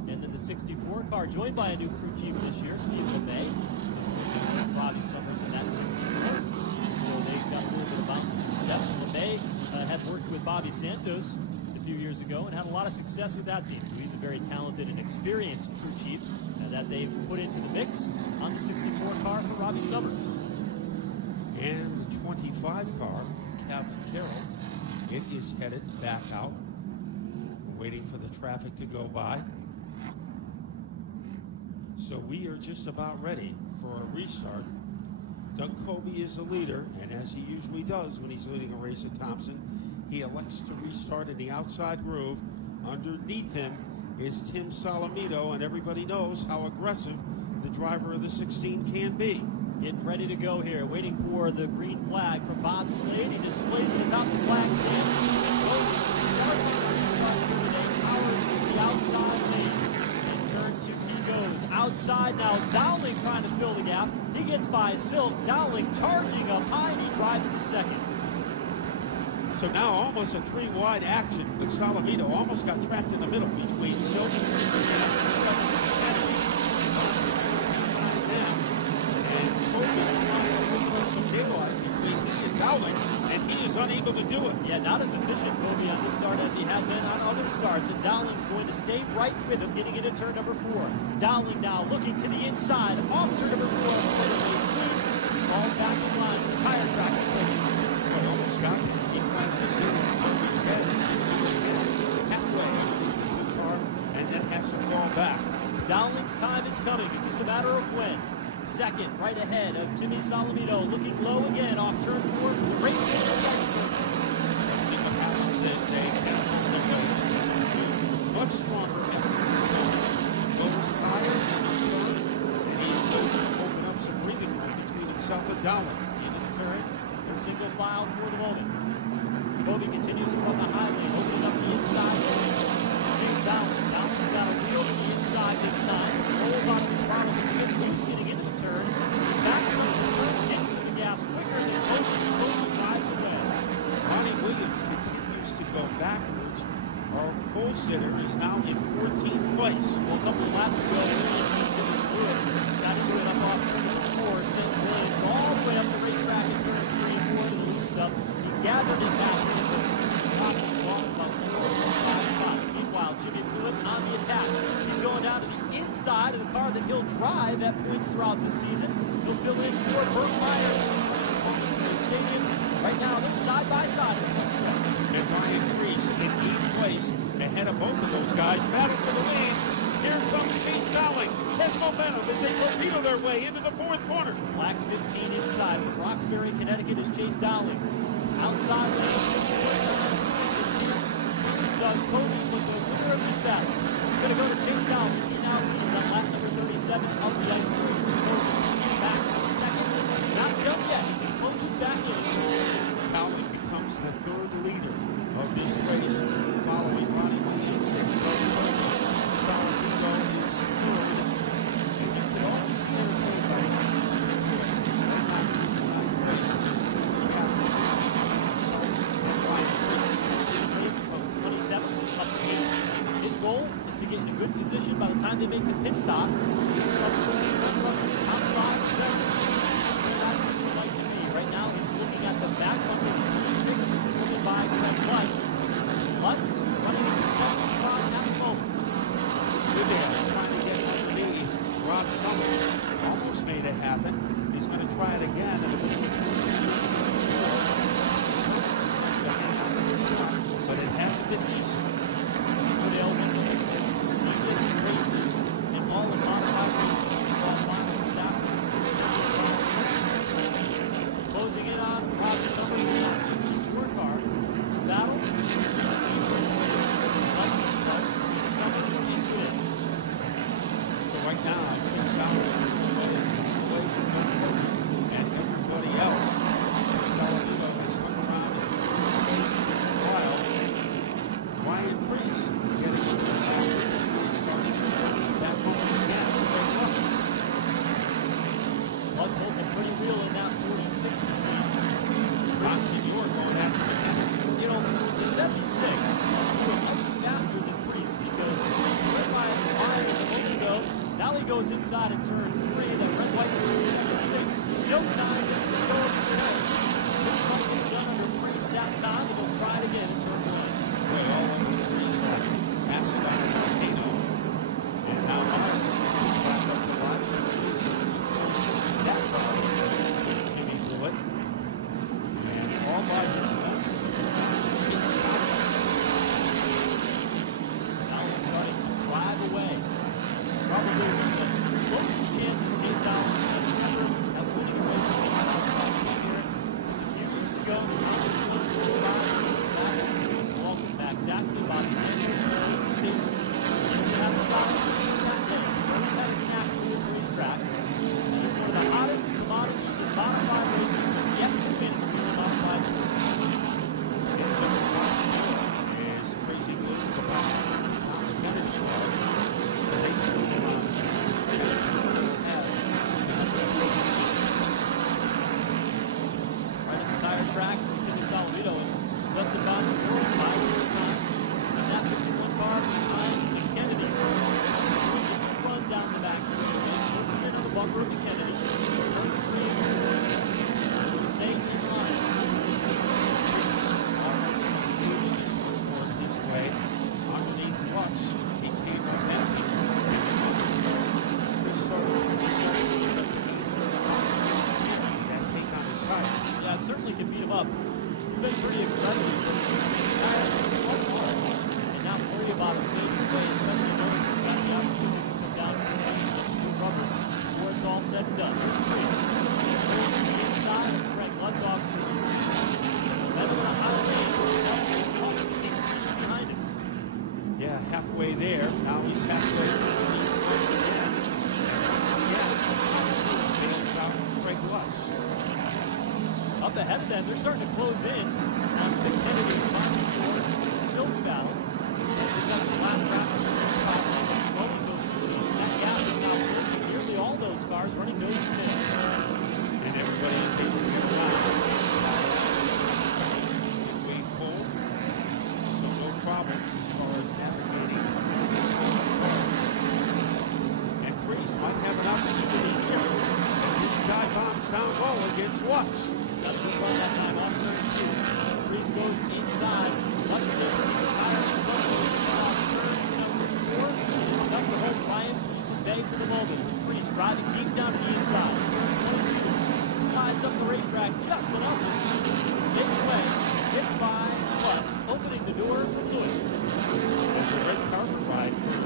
and then the 64 car, joined by a new crew chief this year, Steve LeMay. Bobby Summers in that 64, so they've got a little bit of bounce steps. LeMay had worked with Bobby Santos a few years ago and had a lot of success with that team. So he's a very talented and experienced crew chief that they've put into the mix on the 64 car for Robbie Summers. And the 25 car, Captain Carroll, it is headed back out, waiting for the traffic to go by. So we are just about ready for a restart. Doug Coby is the leader, and as he usually does when he's leading a race at Thompson, he elects to restart in the outside groove. Underneath him is Tim Solomito, and everybody knows how aggressive the driver of the 16 can be. Getting ready to go here, waiting for the green flag from Bob Slade. He displays it atop the flag stand. Powers to the outside lane. And turn 2 he goes. Outside now, Dowling trying to fill the gap. He gets by Silk. Dowling charging up high, and he drives to second. So now almost a 3-wide action with Solomito. Almost got trapped in the middle between Silk and Dowling, and he is unable to do it. Yeah, not as efficient, Coby, on this start as he had been on other starts, and Dowling's going to stay right with him, getting into turn number 4. Dowling now looking to the inside, off turn number 4, falls back in line with the tire tracks. Well, almost got him. He's trying to sit halfway into the car, and then has to fall back. Dowling's time is coming. It's just a matter of when. Second, right ahead of Timmy Solomito, looking low again off turn 4, racing much stronger. Goes higher, and he's going to open up some breathing room between himself and Dowling. Into the turn, they're single file for the moment. Coby continues to run the high lane, opening up the inside lane. Here's Dowling. Dowling's got a wheel to the inside this time. Rolls on the bottom of the wings, getting into the turn. Back to the turn, into the gas quicker than Coby drives away. Ronnie Williams continues to go backwards. Our pole sitter is now in 14th place. Well, a couple of laps ago, got to do it up off turn 4. St. Williams all the way up the racetrack in turns 3 and 4 to the loose stuff. He gathered it back. Meanwhile, Jimmy Blewett on the attack. He's going down to the inside of the car that he'll drive at points throughout the season. He'll fill in for Burt Myers. Right now, they're side by side. And Ryan Preece in 8th place, ahead of both of those guys. Battle for the lead. Here comes Chase Dowling. Has momentum as they torpedo their way into the 4th corner. Black 15 inside from Roxbury, Connecticut is Chase Dowling. Outside lane. Doug Coby was the winner of this battle. He's going to go to Chase Dowling. He now leads on lap number 37 of the Icebreaker. He's back to second. Not done yet. He closes back in. Dowling becomes the 3rd leader of this race, following Ronnie Williams. His goal is to get in a good position by the time they make the pit stop. Right now he's looking at the back of the 36 driven by Craig Lutz. Lutz running in the 7th spot at the moment. Good there, trying to get underneath. Rob Summers almost made it happen. He's going to try right now, it's down and everybody else. Saladino has come around while Ryan Priest getting that moment again. Lutz looking pretty real in that 46 machine. Boston York going after the net. You know, the 76 was much faster than Priest because Red White is higher in the window. Now he goes inside in turn 3. Then Red White is in 76. Showtime to go tonight. This must be done under Priest that time, and he'll try it again in turn 1. Way all over the Priest. Pass it on to Volcano. And now Myers back up the line. That's all. Jimmy Blewett. And all by his Now he's starting to drive away. Probably the closest chance of James Allen at winning a race here. Just a few years ago, welcome back exactly about the same state. Have the box that day. First time in this racetrack. It's one of the hottest commodities in modified racing yet to win modified racing. is crazy good about Kennedy car. They still come on. Right at the tire tracks, Timmy Saladino and Justin Johnson world time. And that 51 car behind Kennedy. It's a run down the back. Moves in on the bumper of the Kennedy. Stay in line. This way, underneath Lutz, he came up heavy. That take on his tire. Yeah, it certainly can beat him up. It's been pretty aggressive. And not worry about him fading away, especially when he's got the opportunity to come down and rubber before it's all said and done. There's three. Inside of Greg Lutz off to Better than a high lane. Behind him. Yeah, halfway there. Now he's halfway through. Bails out Greg Lutz. Up ahead of them, they're starting to close in on the Kennedy Silver Valley. They've got the flat track on the inside lane and slowing those two. That gap is now closing nearly all those cars running nose to tail. And everybody is taking their time. Way full. So no problem as far as navigating. And Priest might have an opportunity here. This guy bombs down low against Lutz. Got a good run that time off turn 2. Priest goes inside. Lutz is able to fire the bumper off turn number 4. It's enough to hold Ryan Priest at bay for the moment. Priest driving deep down to the inside. Slides up the racetrack just enough to takes away. Hits by Lutz, opening the door for Blewett. There's a red carpet ride for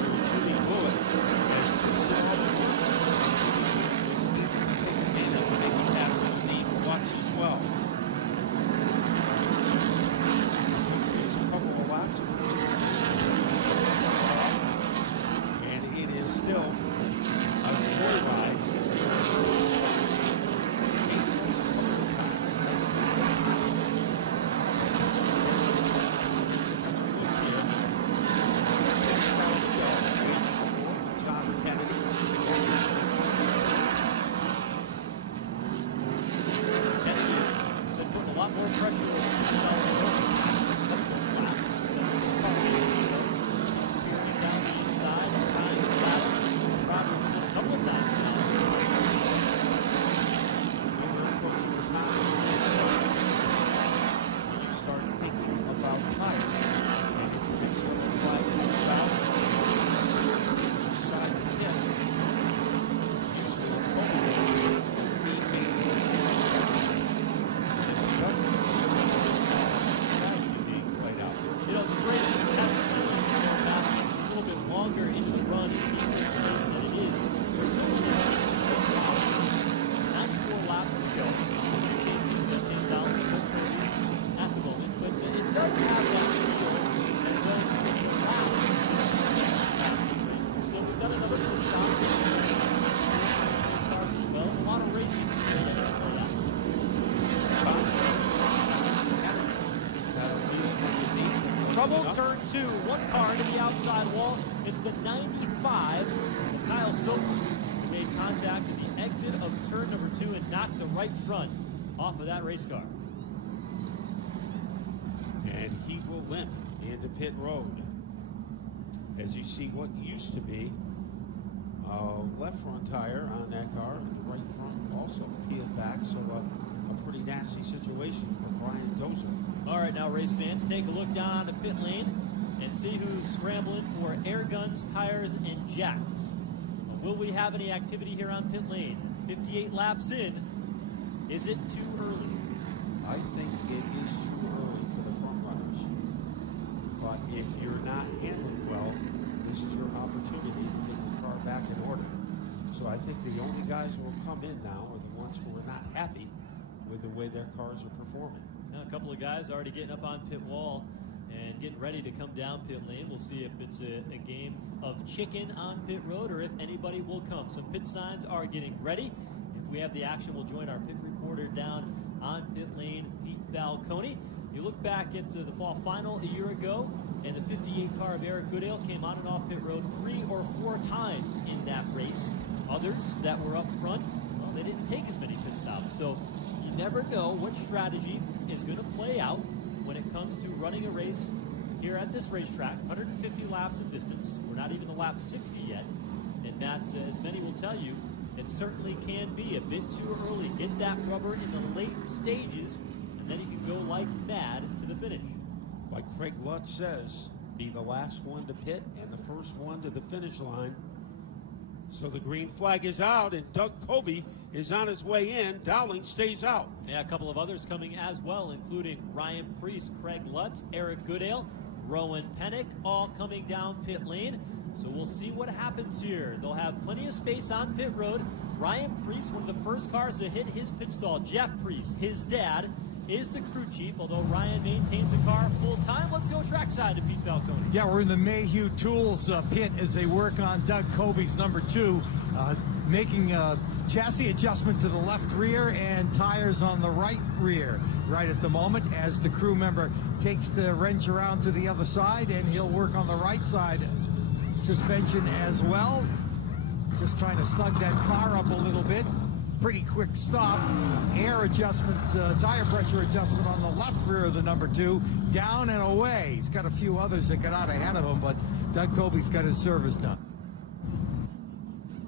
Jimmy Blewett. As making that lead Lutz as well. There's a couple of laps. And it is still a joyride. Trouble, turn 2. One car into the outside wall. It's the 95 of Kyle Soper, who made contact at the exit of turn number 2 and knocked the right front off of that race car. And he will limp into pit road. As you see what used to be a left front tire on that car, and the right front also peeled back, so a pretty nasty situation for Brian Dozer. All right, now race fans, take a look down the pit lane and see who's scrambling for air guns, tires, and jacks. Will we have any activity here on pit lane? 58 laps in. Is it too early? I think it is too early for the front runners. But if you're not handling well, this is your opportunity to get the car back in order. So I think the only guys who will come in now are the ones who are not happy with the way their cars are performing. Now, a couple of guys already getting up on pit wall and getting ready to come down pit lane. We'll see if it's a game of chicken on pit road or if anybody will come. Some pit signs are getting ready. If we have the action, we'll join our pit reporter down on pit lane, Pete Falcone. You look back at the fall final a year ago, and the 58 car of Eric Goodale came on and off pit road 3 or 4 times in that race. Others that were up front, well, they didn't take as many pit stops. So you never know what strategy is going to play out when it comes to running a race here at this racetrack. 150 laps of distance. We're not even to lap 60 yet. And Matt, as many will tell you, it certainly can be a bit too early. Get that rubber in the late stages, and then you can go like mad to the finish. Like Craig Lutz says, be the last one to pit and the first one to the finish line. So the green flag is out, and Doug Kobe is on his way in. Dowling stays out. Yeah, a couple of others coming as well, including Ryan Preece, Craig Lutz, Eric Goodale, Rowan Pennick, all coming down pit lane. So we'll see what happens here. They'll have plenty of space on pit road. Ryan Preece, one of the first cars to hit his pit stall. Jeff Preece, his dad, is the crew chief, although Ryan maintains the car full time. Let's go trackside to Pete Falcone. Yeah, we're in the Mayhew Tools pit as they work on Doug Kobe's number 2, making a chassis adjustment to the left rear and tires on the right rear right at the moment as the crew member takes the wrench around to the other side, and he'll work on the right side suspension as well. Just trying to snug that car up a little bit. Pretty quick stop. Air adjustment, tire pressure adjustment on the left rear of the number 2. Down and away. He's got a few others that got out ahead of him, but Doug Kobe's got his service done.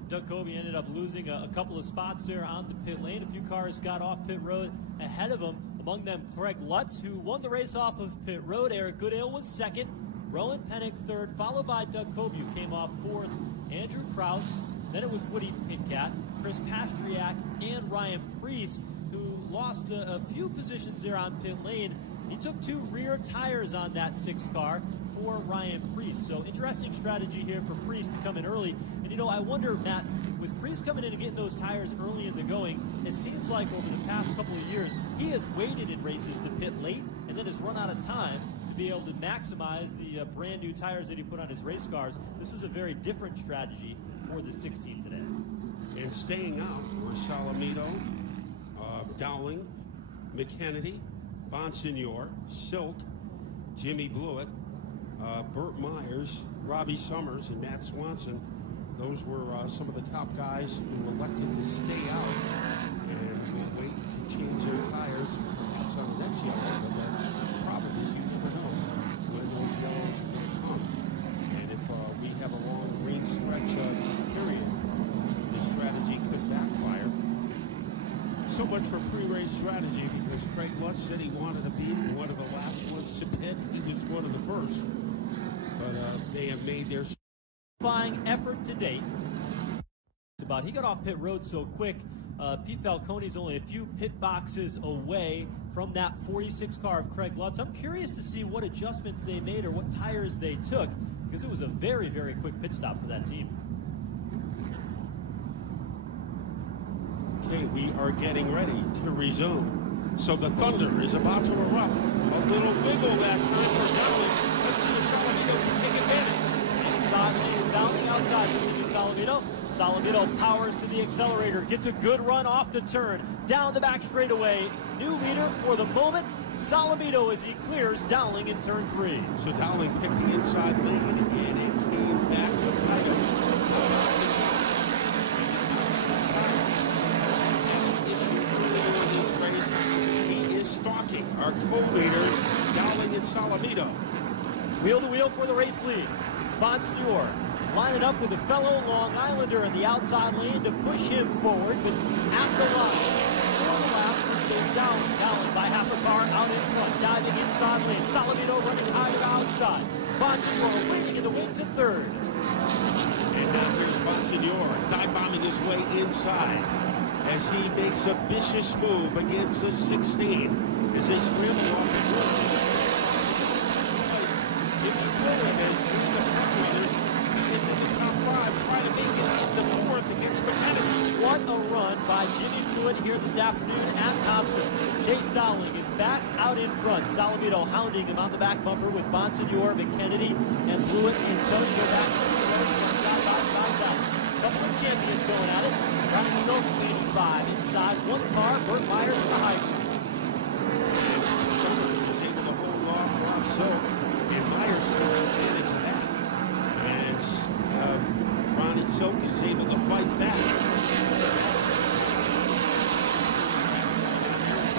Doug Kobe ended up losing a couple of spots there on the pit lane. A few cars got off pit road ahead of him. Among them, Craig Lutz, who won the race off of pit road. Eric Goodale was second. Rowan Pennick third, followed by Doug Kobe, who came off fourth. Andrew Krause. Then it was Woody Pitcat, Chris Pastriak, and Ryan Preece, who lost a few positions there on pit lane. He took 2 rear tires on that 6 car for Ryan Preece. So interesting strategy here for Preece to come in early. And you know, I wonder, Matt, with Preece coming in and getting those tires early in the going, it seems like over the past couple of years, he has waited in races to pit late and then has run out of time to be able to maximize the brand new tires that he put on his race cars. This is a very different strategy for the 6 team today. And staying out were Salamito, Dowling, McKennedy, Bonsignor, Silk, Jimmy Blewett, Burt Myers, Robbie Summers, and Matt Swanson. Those were some of the top guys who elected to stay out and will wait to change their tires. Some of that's yellow, but that's probably, you never know when those yellows are going to come. And if we have a long green stretch period, the strategy could backfire. So much for pre-race strategy, because Craig Lutz said he wanted to be one of the last ones to pit. He was one of the first. But they have made their flying effort to date. He got off pit road so quick. Pete Falcone's only a few pit boxes away from that 46 car of Craig Lutz. I'm curious to see what adjustments they made or what tires they took, because it was a very, very quick pit stop for that team. Okay, we are getting ready to resume. So the thunder is about to erupt. A little wiggle back there for Dowling. Let's see if Salamito can take advantage. Inside is Dowling outside. This is Salamito. Salamito powers to the accelerator. Gets a good run off the turn. Down the back straightaway. New leader for the moment Salamito as he clears Dowling in turn 3. So Dowling picked the inside lane and it came back to fight him. He is stalking our co-leaders, Dowling and Salamito. Wheel to wheel for the race lead. Bonsignor lining up with a fellow Long Islander in the outside lane to push him forward, but at the line, for the lap, is Dowling. Dowling by half a car out in front, diving inside lane. Salamito running higher outside. Bonsignor waiting in the wings in third. And now here's Bonsignor dive-bombing his way inside as he makes a vicious move against the 16 as they scramble off the road. Trying to make it into fourth against McKennedy. What a run by Jimmy Fluid here this afternoon at Thompson. Chase Dowling is back out in front. Salamito hounding him on the back bumper with Bonsignor, McKennedy, and Fluid and Tony go back to the side by side. Couple of champions going at it. Ryan Silk 85 inside one car. Burt Myers in the height. Was able to hold off Rob Silk, and Myers takes advantage of that. And Ronnie Silk is able to fight back.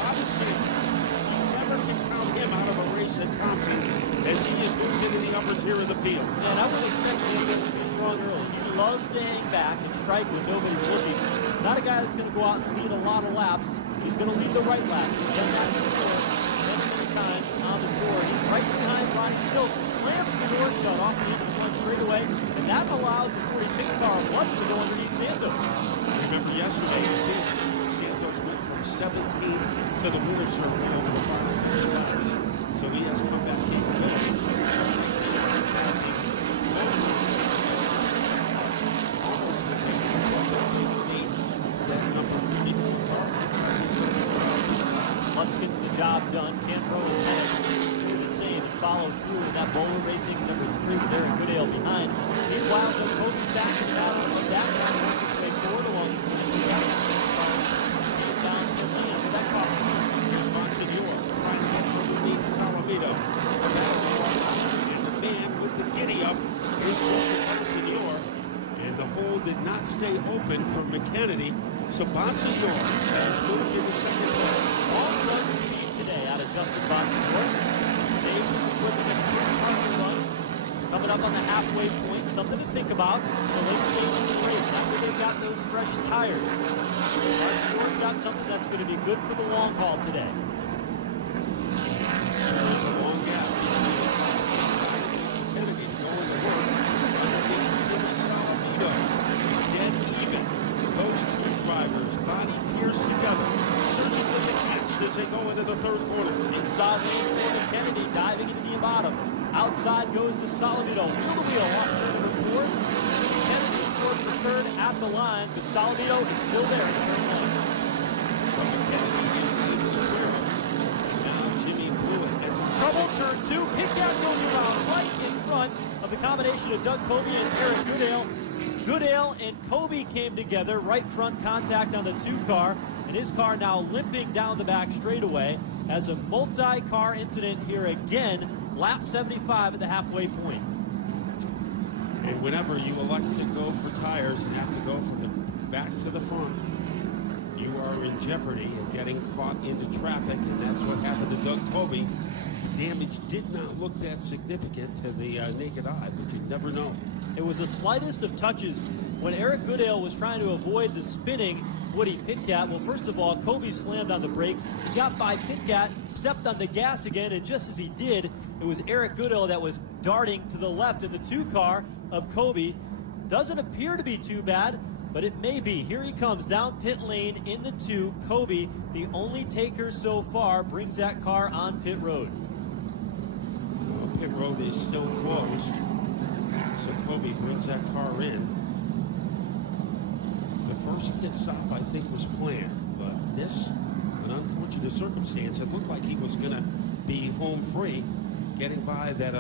Obviously, you never can count him out of a race at Thompson as he just moves into the upper tier of the field. And I would expect him to get pretty strong early. He loves to hang back and strike when nobody's looking. Not a guy that's going to go out and lead a lot of laps. He's going to lead the right lap. He's done that before many times on the tour. He's right behind Ronnie Silk. Slams the door shut off the end of the front straightaway. And that allows the 46 car once to go underneath Santos. Remember yesterday, Santos went from 17th to the winner's circle over the final 3 laps. So he has come back in. Lutz gets the job done. Canfro and Bennett do the same and follow through in that bowler racing number 3 with Eric Goodale behind. Meanwhile, the coach back in battle of that one working its way forward along the down the lane for that car. Bonsignor trying to get from the lead Salamito. And the man with the giddy up is Bonsignor. And the hole did not stay open for McKennedy. So Bonsignor has moved in the second place. All run speed today out of Justin Bonsignor. Dave with an important run. Coming up on the halfway point. Something to think about in the late stage of the race after they've got those fresh tires. Bonsignor's got something that's going to be good for the long haul today. There's a long gap. Kennedy going to work. Salamito. Dead even. Those two drivers, body pierced together, searching for the catch as they go into the third corner. Inside lane for Kennedy, diving into the bottom. Outside goes to Salamito. Wheel to wheel off turn number 4. Kennedy scored for third at the line, but Salamito is still there in turn 1. Kennedy is in the square. Now Jimmy Blewett gets Trouble, turn 2. Pickout goes around right in front of the combination of Doug Kobe and Eric Goodale. Goodale and Kobe came together, right front contact on the 2 car, and his car now limping down the back straightaway as a multi-car incident here again, lap 75 at the halfway point. And whenever you elect to go for tires and have to go from the back to the front, you are in jeopardy of getting caught into traffic, and that's what happened to Doug Kobe. Damage did not look that significant to the naked eye, but you'd never know. It was the slightest of touches when Eric Goodale was trying to avoid the spinning Woody Pitcat. Well, first of all, Kobe slammed on the brakes, got by Pitcat, stepped on the gas again, and just as he did, it was Eric Goodale that was darting to the left in the 2 car of Kobe. Doesn't appear to be too bad, but it may be. Here he comes down pit lane in the 2. Kobe, the only taker so far, brings that car on pit road. Well, pit road is still closed. So Kobe brings that car in. The first pit stop, I think, was planned, but this, an unfortunate circumstance. It looked like he was going to be home free, getting by that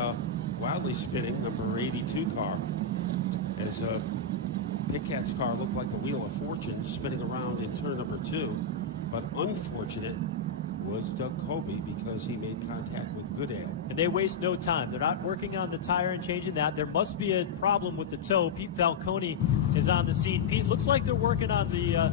wildly spinning number 82 car, as Pitcat's car looked like the Wheel of Fortune spinning around in turn number 2. But unfortunate was Doug Kobe because he made contact with Goodale. And they waste no time. They're not working on the tire and changing that. There must be a problem with the toe. Pete Falcone is on the scene. Pete, looks like they're working on the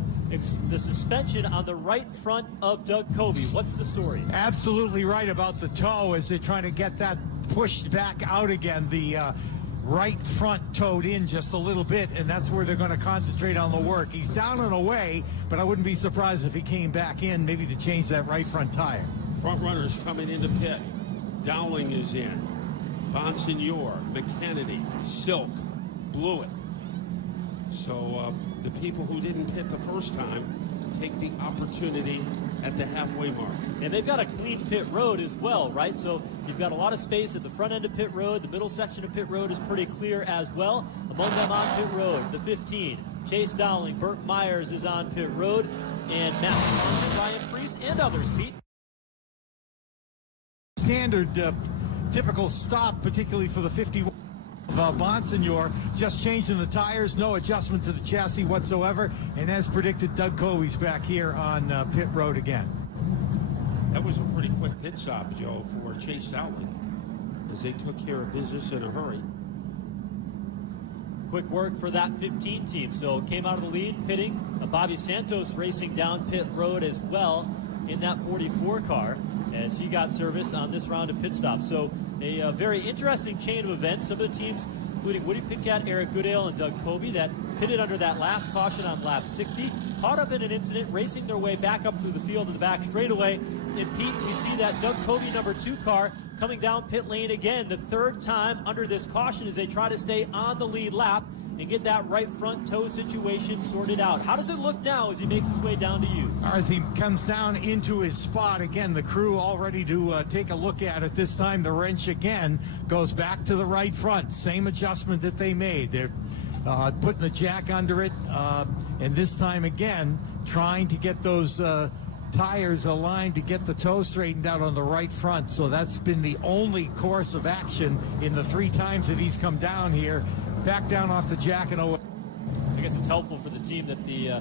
suspension on the right front of Doug Kobe. What's the story? Absolutely right about the toe as they're trying to get that pushed back out again. The right front towed in just a little bit, and that's where they're going to concentrate on the work. He's down and away, but I wouldn't be surprised if he came back in maybe to change that right front tire. Front runners coming into pit. Dowling is in. Bonsignor, McKennedy, Silk, Blewett. So the people who didn't pit the first time take the opportunity at the halfway mark. And they've got a clean pit road as well, right? So you've got a lot of space at the front end of pit road. The middle section of pit road is pretty clear as well. Among them on pit road, the 15, Chase Dowling, Burt Myers is on pit road, and Matt Stevens, Ryan Priest, and others, Pete. Standard typical stop, particularly for the 51 of Bonsignor, just changing the tires, no adjustment to the chassis whatsoever, and as predicted, Doug Coey's back here on pit road again. That was a pretty quick pit stop, Joe, for Chase Dowling, as they took care of business in a hurry. Quick work for that 15 team. So came out of the lead, pitting. Bobby Santos racing down pit road as well in that 44 car as he got service on this round of pit stops. So a very interesting chain of events. Some of the teams, including Woody Pitkat, Eric Goodale, and Doug Kobe, that pitted under that last caution on lap 60, caught up in an incident, racing their way back up through the field in the back straightaway. And Pete, we see that Doug Kobe number 2 car coming down pit lane again, the third time under this caution as they try to stay on the lead lap and get that right front toe situation sorted out. How does it look now as he makes his way down to you? As he comes down into his spot, again, the crew all ready to take a look at it. This time the wrench again goes back to the right front. Same adjustment that they made. They're putting the jack under it, and this time again trying to get those tires aligned to get the toe straightened out on the right front. So that's been the only course of action in the 3 times that he's come down here. Back down off the jack and away. I guess it's helpful for the team that the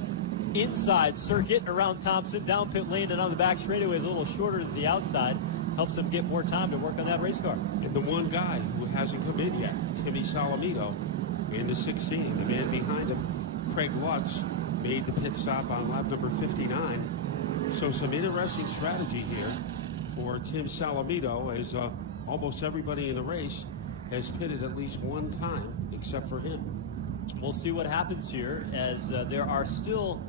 inside circuit around Thompson, down pit lane and on the back straightaway is a little shorter than the outside. Helps them get more time to work on that race car. And the one guy who hasn't come in yet, Timmy Salamito, in the 16. The man behind him, Craig Lutz, made the pit stop on lap number 59. So some interesting strategy here for Tim Salamito, as almost everybody in the race has pitted at least one time except for him. We'll see what happens here as there are still,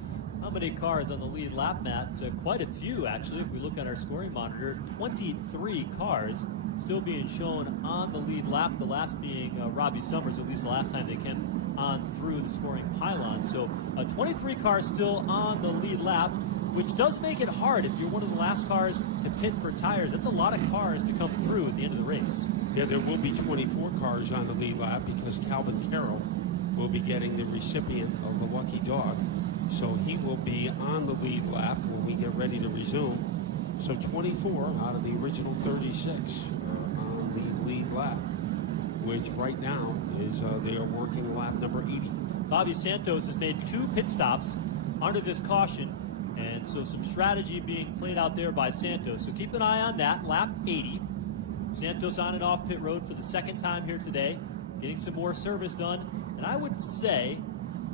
how many cars on the lead lap, Matt? Quite a few, actually, if we look at our scoring monitor. 23 cars still being shown on the lead lap, the last being Robbie Summers, at least the last time they came on through the scoring pylon. So 23 cars still on the lead lap, which does make it hard if you're one of the last cars to pit for tires. That's a lot of cars to come through at the end of the race. Yeah, there will be 24 cars on the lead lap because Calvin Carroll will be getting the recipient of the lucky dog. So he will be on the lead lap when we get ready to resume. So 24 out of the original 36 on the lead lap, which right now is they are working lap number 80. Bobby Santos has made 2 pit stops under this caution, and so some strategy being played out there by Santos. So keep an eye on that, lap 80. Santos on and off pit road for the 2nd time here today, getting some more service done. And I would say,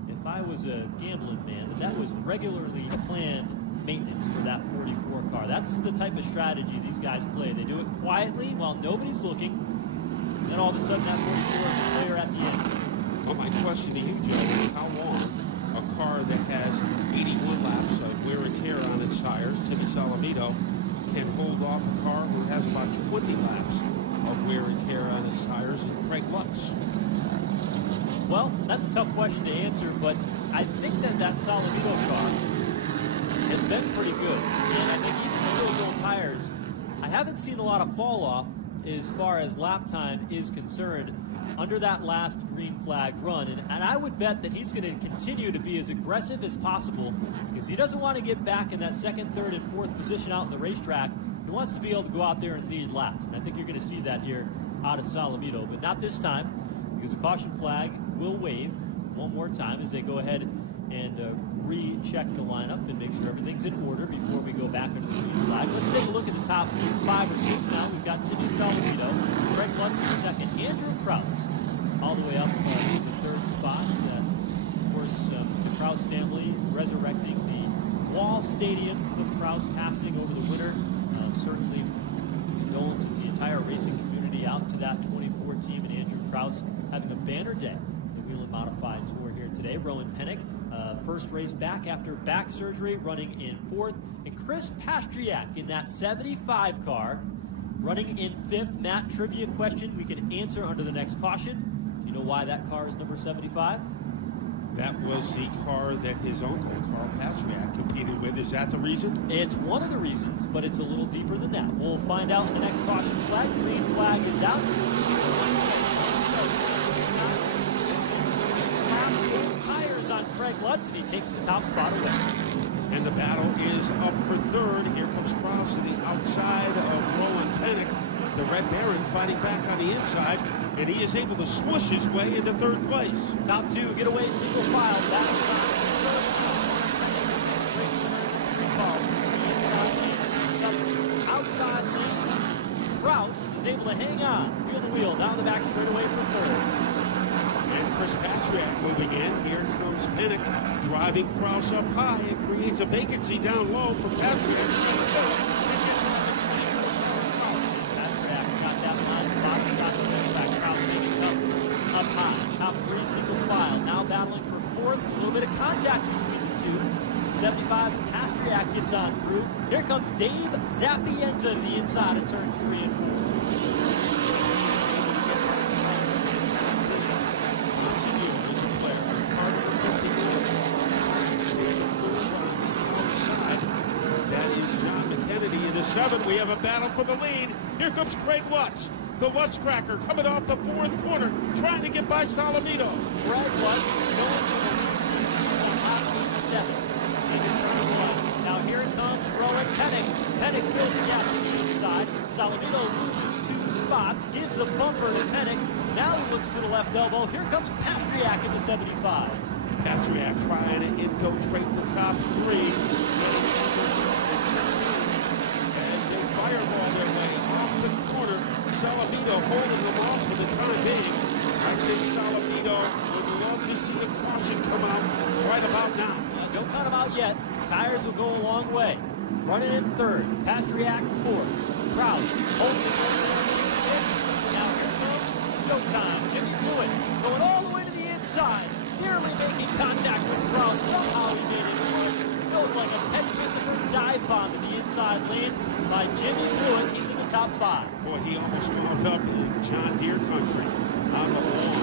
if I was a gambling man, that was regularly planned maintenance for that 44 car. That's the type of strategy these guys play. They do it quietly while nobody's looking, and then all of a sudden that 44 is a player at the end. Well, my question to you, Joe, is how long a car that has 81 laps of wear and tear on its tires, Timmy Salamito, can hold off a car who has about 20 laps of wear and tear on its tires, and Craig Lutz? Well, that's a tough question to answer, but I think that Salamito car has been pretty good. And I think even with those old tires, I haven't seen a lot of fall off as far as lap time is concerned under that last green flag run. And I would bet that he's going to continue to be as aggressive as possible because he doesn't want to get back in that 2nd, 3rd, and 4th position out in the racetrack. He wants to be able to go out there and lead laps. And I think you're going to see that here out of Salamito, but not this time because the caution flag will wave one more time as they go ahead and recheck the lineup and make sure everything's in order before we go back under the green flag. Let's take a look at the top 5 or 6 now. We've got Timmy Salamito, Greg Lutz in second, Andrew Kraus all the way up to the 3rd spot. Of course, the Kraus family resurrecting the Wall Stadium with Kraus passing over the winter. Certainly condolences to the entire racing community out to that 24 team, and Andrew Kraus having a banner day. Whelen Modified Tour here today. Rowan Pennick, first race back after back surgery, running in 4th. And Chris Pastriak in that 75 car, running in 5th. Matt, trivia question we can answer under the next caution. Do you know why that car is number 75? That was the car that his uncle, Carl Pastriak, competed with. Is that the reason? It's one of the reasons, but it's a little deeper than that. We'll find out in the next caution flag. Green flag is out. Tires on Craig Lutz, and he takes the top spot away. And the battle is up for 3rd. Here comes Kraus to the outside of Rowan Pennick. The Red Baron fighting back on the inside, and he is able to swoosh his way into 3rd place. Top 2 get away single file. Outside lane. Kraus is able to hang on wheel to wheel down the back straightaway for 3rd. And Chris Pastriak moving in. Here comes Pennick driving Kraus up high. It creates a vacancy down low for Pastriak. Pastriak's got that line. Bottom shot to the back. Kraus taking up high. Top 3 single file. Now battling for 4th. A little bit of contact between the two. 75, Pastriak gets on through. Here comes Dave Zapienza to the inside of turns 3 and 4. In the 7, we have a battle for the lead. Here comes Craig Lutz, the Lutz Cracker, coming off the 4th corner, trying to get by Salamito. Craig Lutz going for the 7. Now here it comes, Rowan Pennick. Pennick fills Jack to the inside. Salamito loses 2 spots, gives the bumper to Pennick. Now he looks to the left elbow. Here comes Pastriak in the 75. Pastriak trying to infiltrate the top 3. Fireball their way off the corner. Salamito holding them off for the time being. I think Salamito would love to see the caution come out right about now. Don't cut them out yet. Tires will go a long way. Running in 3rd. Pastriak 4th. Kraus holding his own. Now here comes Showtime. Jimmy Blewett going all the way to the inside. Nearly making contact with Kraus. Somehow he made it work. Feels like a Pet Christopher dive bomb to the inside lane by Jimmy Blewett. He's in the top 5. Boy, he almost wound up in John Deere country on the lawn.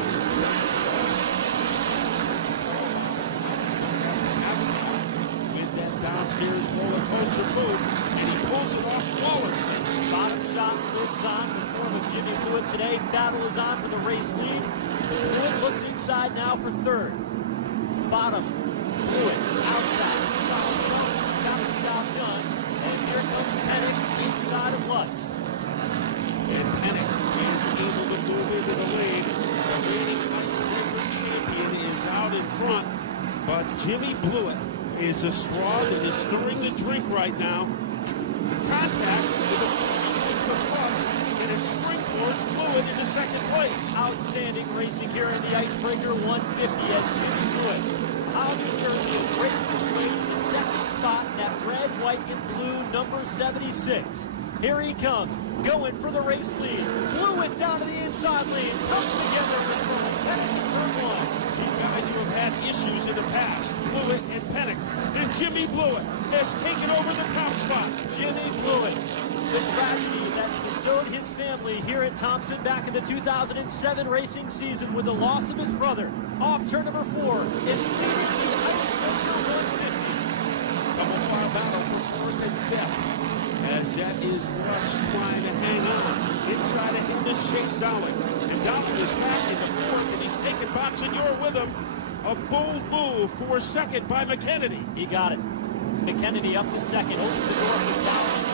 With that downstairs roller coaster move, and he pulls it off flawlessly. Bottom shot, lids on, the form of Jimmy Blewett today. Battle is on for the race lead. Blewett looks inside now for 3rd. Bottom, Blewett outside. Got the job done. As here comes Pennick inside of Lutz. And Pennick is able to move into the lead. The reigning champion is out in front, but Jimmy Blewett is a straw that is stirring the drink right now. Contact with a 6 of Lutz, and it springboards Blewett into 2nd place. Outstanding racing here in the Icebreaker 150 as Jimmy Blewett out of New Jersey has raced his way to the 2nd spot in that red, white, and blue number 76. Here he comes, going for the race lead. Blewett down to the inside lane, comes together with Pennick in turn 1. These guys who have had issues in the past, Blewett and Pennick. And Jimmy Blewett has taken over the top spot. Jimmy Blewett, the tragedy that bestowed his family here at Thompson back in the 2007 racing season with the loss of his brother. Off turn number 4 is leading the Icebreaker 150. Double file battle for 4th and 5th. As that is Lutz trying to hang on. Inside of him is Chase Dowling. And Dowling is back in the 4th, and he's taking Bonsignor with him. A bold move for 2nd by McKennedy. He got it. McKennedy up to 2nd. Opens the door for Dowling.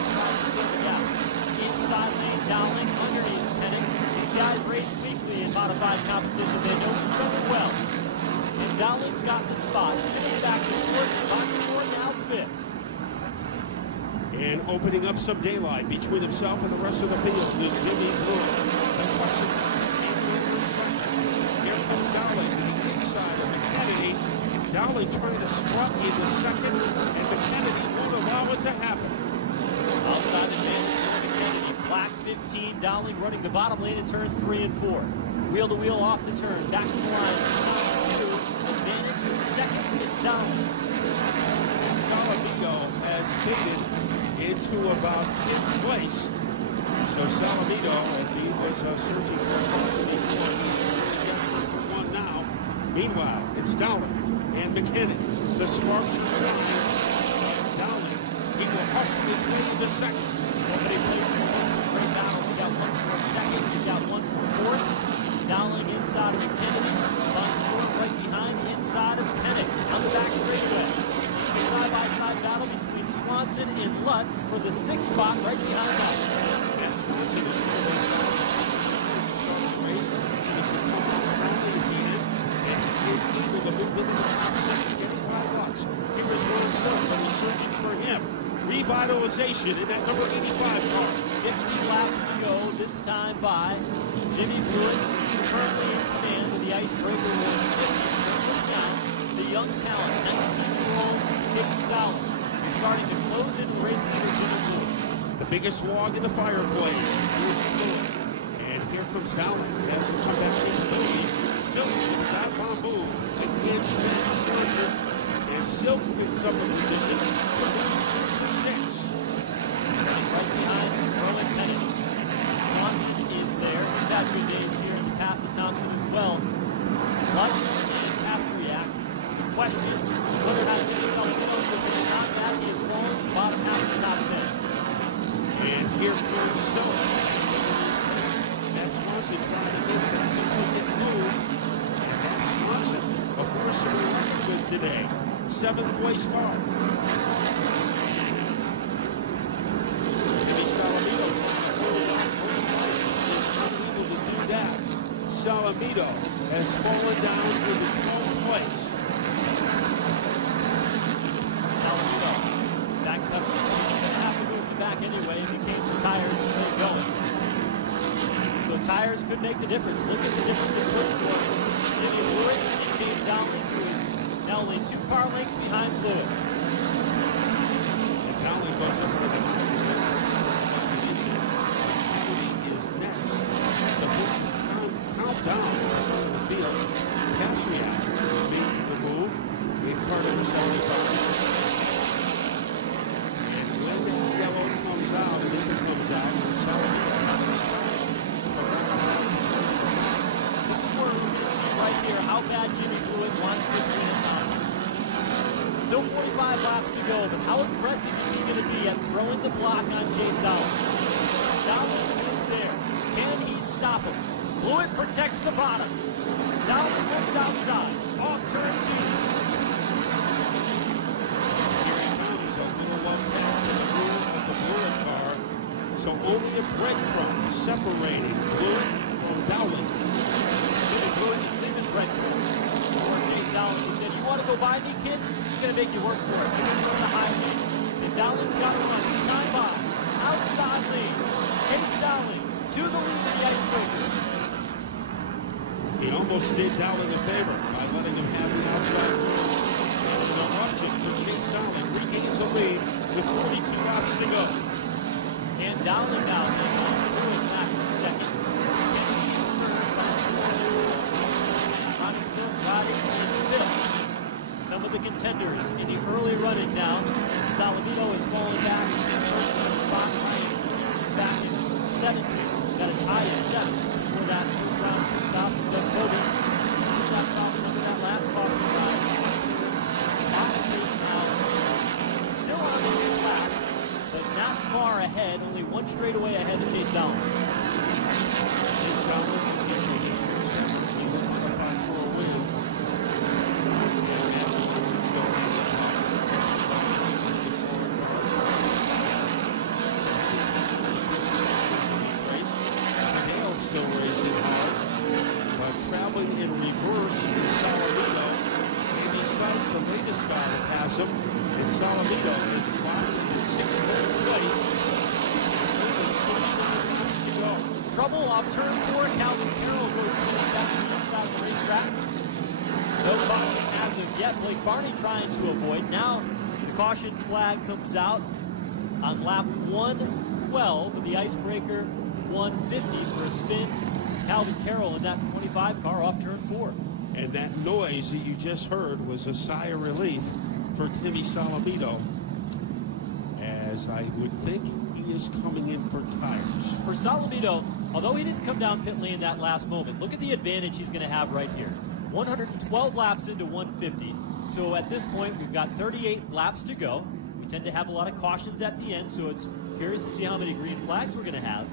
Inside lane, Dowling underneath Pennick. These guys race weekly in modified competition. They know each other well. And Dowling's got the spot. Coming back to fourth. Bonsignor now fifth. And opening up some daylight between himself and the rest of the field is Jimmy Blewett. Here comes Dowling to the inside of Kennedy. Dowling trying to strut into second, and the Kennedy won't allow it to happen. Outside advantage to Kennedy. Black 15. Dowling running the bottom lane in turns 3 and 4. Wheel to wheel off the turn. Back to the line. Advantage in second. It's Dowling. Salamito has faded into about 5th place. So Salamito, as he was searching for one now. Meanwhile, it's Dowling and McKinnon. The sparks are flying. Dowling, he will hustle his way to second. Somebody places one for Great Battle. We got one for second. We got one for fourth. Dowling inside of Kennedy. Bonsignor right behind the inside of Kennedy. On the back straightaway. A side-by-side battle between Swanson and Lutz for the 6th spot right behind that. And Swanson is searching for him. Revitalization in that number 85 car. 50 laps to go, this time by Jimmy Blewett, currently in command of the Icebreaker 150. The young talent, 19-year-old Chase Dowling, is starting to close in racing for Jimmy Blewett. The biggest log in the fireplace. And here comes Dowling. Has to come back in the lead. Silk is that bamboo. Against Johnson. And Silk picks up a position for 6. Right behind Rowan Kennedy. Swanson is there. He's had good days here in the past at Thompson as well. Lutz and Pastriak. The question, whether or not it's going to come to the top, that is falling to the bottom half of the top 10. And here's Jordan Silk. That's Swanson trying to move back and get moved. And Swanson, a force of record today. 7th place car. Jimmy Salamito unable to do that. Salamito has fallen down to the 12th place. Salamito back up. He's going to have to move him back anyway if he came to tires to get going. So tires could make the difference. Look at the difference in foot for Jimmy Blewett and James Dowling, who is now only 2 car lengths behind Blewett. And Dowling goes up for the position. Is next. The countdown on the field. Pastriak making the move. In Carter Salamito. And when the yellow comes out, and it comes out, This is where we can see right here how bad Jimmy Blewett wants this win at Thompson. Still 45 laps to go, but how impressive is he going to be at throwing the block on Chase Dowling? Dowling is there. Can he stop him? Blewett protects the bottom. Dowling moves outside. Off turn 2. So only a breadcrumb separating Blewett from Dowling. Blewett is leaving breadcrumbs. Or Chase Dowling, he said, you want to go by me, kid? He's going to make you work for it. You're going to go on the highway. And Dowling's got to run. He's time by. Outside lane. Chase Dowling to the lead of the Icebreaker. He almost did Dowling a favor by letting him have the outside run. So watching for Chase Dowling regains the lead with 42 laps to go. And Dowling now doing back in second. Ronnie Silk riding in fifth. Some of the contenders in the early running now. Salamito is falling back in first spot. Back in 17th. Got as high as 7th for that first round stop. Doug Kobe. That problem under that last caution side. Now still on the track, but not far ahead, only 1 straightaway ahead of Chase Dowling. Dale still racing hard, but traveling in reverse is Salamito. the latest car to pass him. And Salamito is clocked in the 6th place. Trouble off turn 4. Calvin Carroll goes spinning back to the inside of the racetrack. No caution as of yet. Blake Barney trying to avoid. Now the caution flag comes out on lap 112 of the Icebreaker 150 for a spin. Calvin Carroll in that 25 car off turn 4. And that noise that you just heard was a sigh of relief for Timmy Salamito, as I would think he is coming in for tires. For Salamito, although he didn't come down pit lane that last moment, look at the advantage he's going to have right here. 112 laps into 150. So at this point, we've got 38 laps to go. We tend to have a lot of cautions at the end, so it's curious to see how many green flags we're going to have.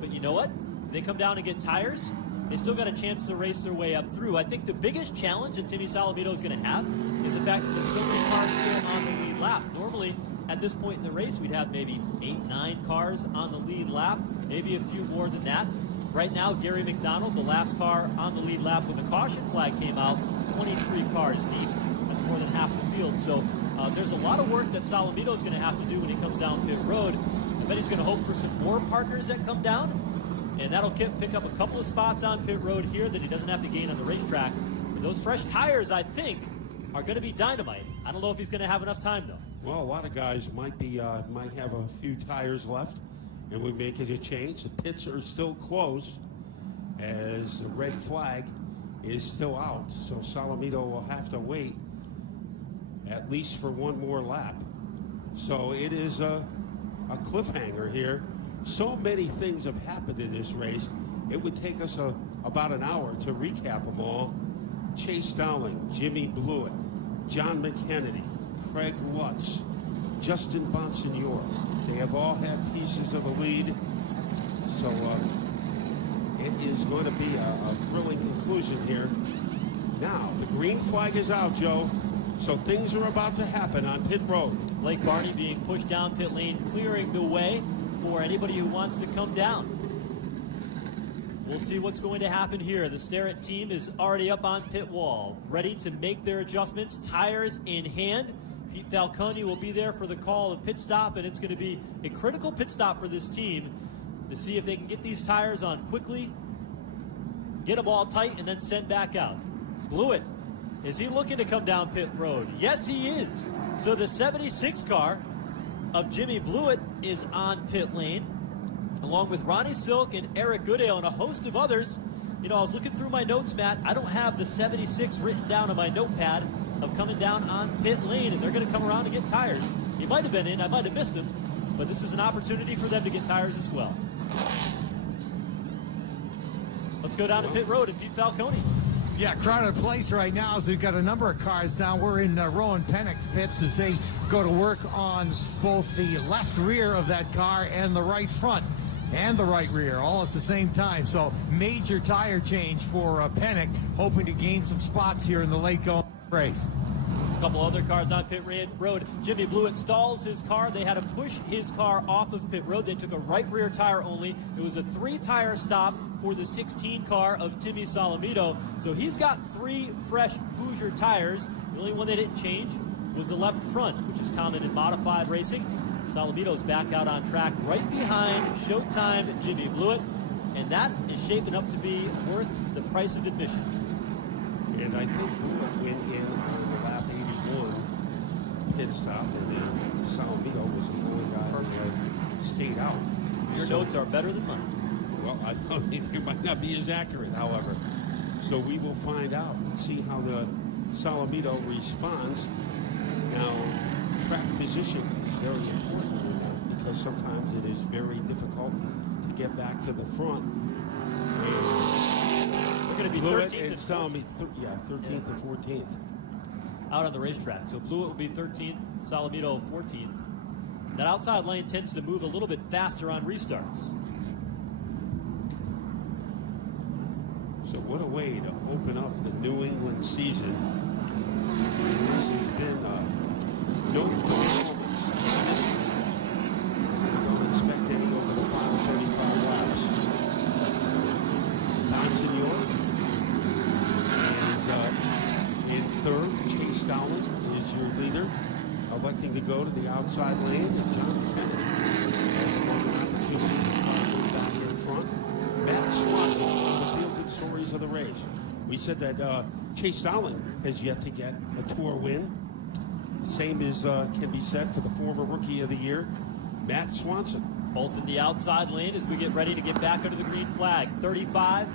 But you know what? If they come down and get tires, they still got a chance to race their way up through. I think the biggest challenge that Timmy Salamito is going to have is the fact that there's so many cars still on the lead lap. Normally, at this point in the race, we'd have maybe 8, 9 cars on the lead lap, maybe a few more than that. Right now, Gary McDonald, the last car on the lead lap when the caution flag came out, 23 cars deep. That's more than half the field. So there's a lot of work that Salamito is going to have to do when he comes down pit road. I bet he's going to hope for some more partners that come down, and that'll pick up a couple of spots on pit road here that he doesn't have to gain on the racetrack. But those fresh tires, I think, are going to be dynamite. I don't know if he's going to have enough time, though. Well, a lot of guys might have a few tires left, and we make it a change. The pits are still closed as the red flag is still out. So Salamito will have to wait at least for one more lap. So it is a cliffhanger here. So many things have happened in this race. It would take us about an hour to recap them all. Chase Dowling, Jimmy Blewett, John McKennedy, Craig Lutz, Justin Bonsignor. They have all had pieces of the lead. So it is going to be a thrilling conclusion here. Now, the green flag is out, Joe. So things are about to happen on pit road. Blake Barney being pushed down pit lane, clearing the way for anybody who wants to come down. We'll see what's going to happen here. The Starrett team is already up on pit wall, ready to make their adjustments, tires in hand. Pete Falcone will be there for the call of pit stop, and it's going to be a critical pit stop for this team to see if they can get these tires on quickly, get them all tight, and then send back out. Blewett, is he looking to come down pit road? Yes, he is. So the 76 car of Jimmy Blewett is on pit lane, along with Ronnie Silk and Eric Goodale and a host of others. You know, I was looking through my notes, Matt. I don't have the 76 written down on my notepad of coming down on pit lane, and they're going to come around to get tires. He might have been in, I might have missed him, but this is an opportunity for them to get tires as well. Let's go down to pit road and Pete Falcone. Yeah, crowded place right now, so we've got a number of cars down. We're in Rowan Pennick's pits as they go to work on both the left rear of that car and the right front and the right rear all at the same time. So major tire change for Pennick, hoping to gain some spots here in the late going race. A couple other cars on pit road. Jimmy Blewett stalls his car. They had to push his car off of pit road. They took a right rear tire only. It was a 3-tire stop for the 16 car of Timmy Salamito. So he's got 3 fresh Hoosier tires. The only one they didn't change was the left front, which is common in modified racing. Salamito's back out on track right behind Showtime Jimmy Blewett, and that is shaping up to be worth the price of admission. And I think Blewett went in on the lap 81 pit stop, and then Salamito was the only guy that stayed out. Your notes are better than mine. Well, I mean, it might not be as accurate, however. So we will find out and see how the Salamito responds. Now, track position is very important because sometimes it is very difficult to get back to the front. We're going to be 13th and 14th. 13th and 14th. Out on the racetrack. So Blewett will be 13th, Salamito 14th. That outside lane tends to move a little bit faster on restarts. So what a way to open up the New England season. This has been no performance. Don't expect any over the final 35 laps. Bonsignor is in third. Chase Dowling your leader, electing to go to the outside lane. And John Kennedy has an opportunity to back in front. Matt Swanson on the field good stories of the race. We said that Chase Dowling has yet to get a Tour win. Same as can be said for the former Rookie of the Year, Matt Swanson. Both in the outside lane as we get ready to get back under the green flag. 35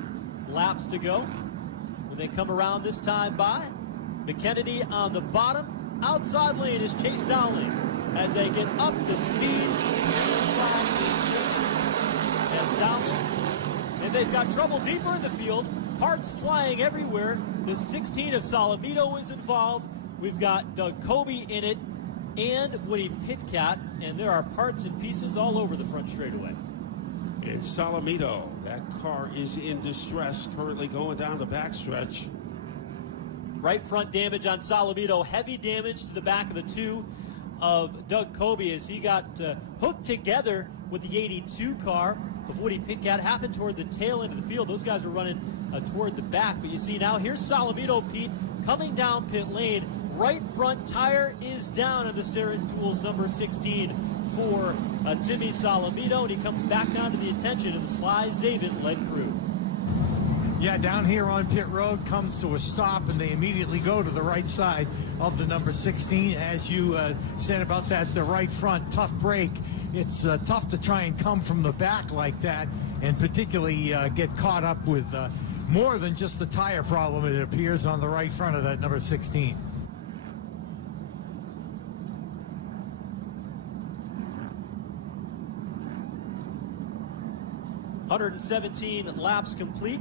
laps to go. When they come around this time by, McKennedy on the bottom. Outside lane is Chase Dowling as they get up to speed. As Dowling, and they've got trouble deeper in the field. Parts flying everywhere. The 16 of Salamito is involved. We've got Doug Kobe in it and Woody Pitcat, and there are parts and pieces all over the front straightaway. And Salamito, that car is in distress, currently going down the backstretch. Right front damage on Salamito, heavy damage to the back of the 2 of Doug Kobe as he got hooked together with the 82 car of Woody Pitcat. Happened toward the tail end of the field. Those guys were running toward the back, but you see now here's Salamito, Pete, coming down pit lane. Right front tire is down on the Starrett Tools number 16 for Timmy Salamito, and he comes back down to the attention of the Sly Zabin-led crew. Yeah, down here on pit road comes to a stop, and they immediately go to the right side of the number 16. As you said about that right front tough break, it's tough to try and come from the back like that, and particularly get caught up with more than just a tire problem, it appears, on the right front of that number 16. $117 laps complete.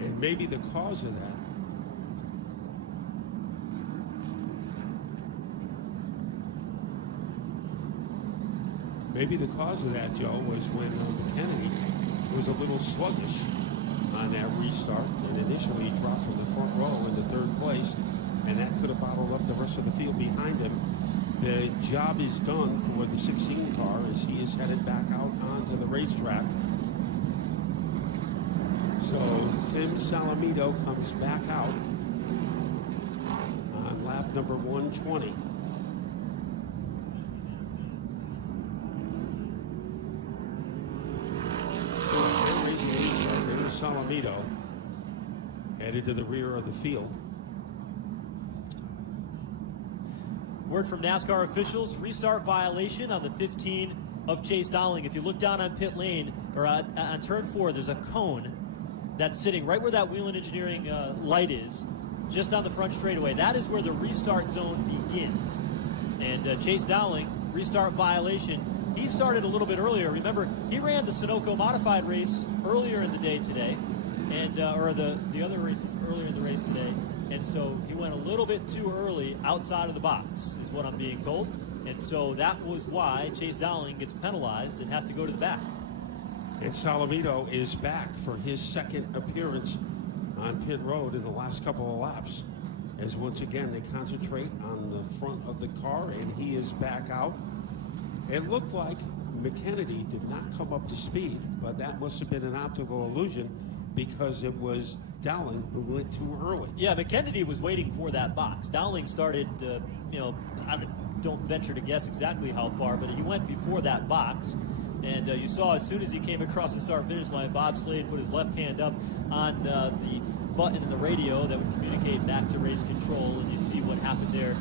And maybe the cause of that Joe, was when Kennedy was a little sluggish on that restart, and initially he dropped from the front row into 3rd place, and that could have bottled up the rest of the field behind him. The job is done for the 16 car as he is headed back out onto the racetrack. So Tim Salamito comes back out on lap number 120. There's Salamito headed to the rear of the field. Word from NASCAR officials, restart violation on the 15 of Chase Dowling. If you look down on pit lane, or on turn 4, there's a cone that's sitting right where that Whelen Engineering light is, just on the front straightaway. That is where the restart zone begins. And Chase Dowling, restart violation. He started a little bit earlier. Remember, he ran the Sunoco modified race earlier in the day today, and or the other races earlier in the race today. And so he went a little bit too early outside of the box, is what I'm being told. And so that was why Chase Dowling gets penalized and has to go to the back. And Salamito is back for his 2nd appearance on pit road in the last couple of laps, as once again they concentrate on the front of the car, and he is back out. It looked like McKennedy did not come up to speed, but that must have been an optical illusion because it was Dowling who went too early. Yeah, McKennedy was waiting for that box. Dowling started, I don't venture to guess exactly how far, but he went before that box. And you saw as soon as he came across the start-finish line, Bob Slade put his left hand up on the button in the radio that would communicate back to race control, and you see what happened there.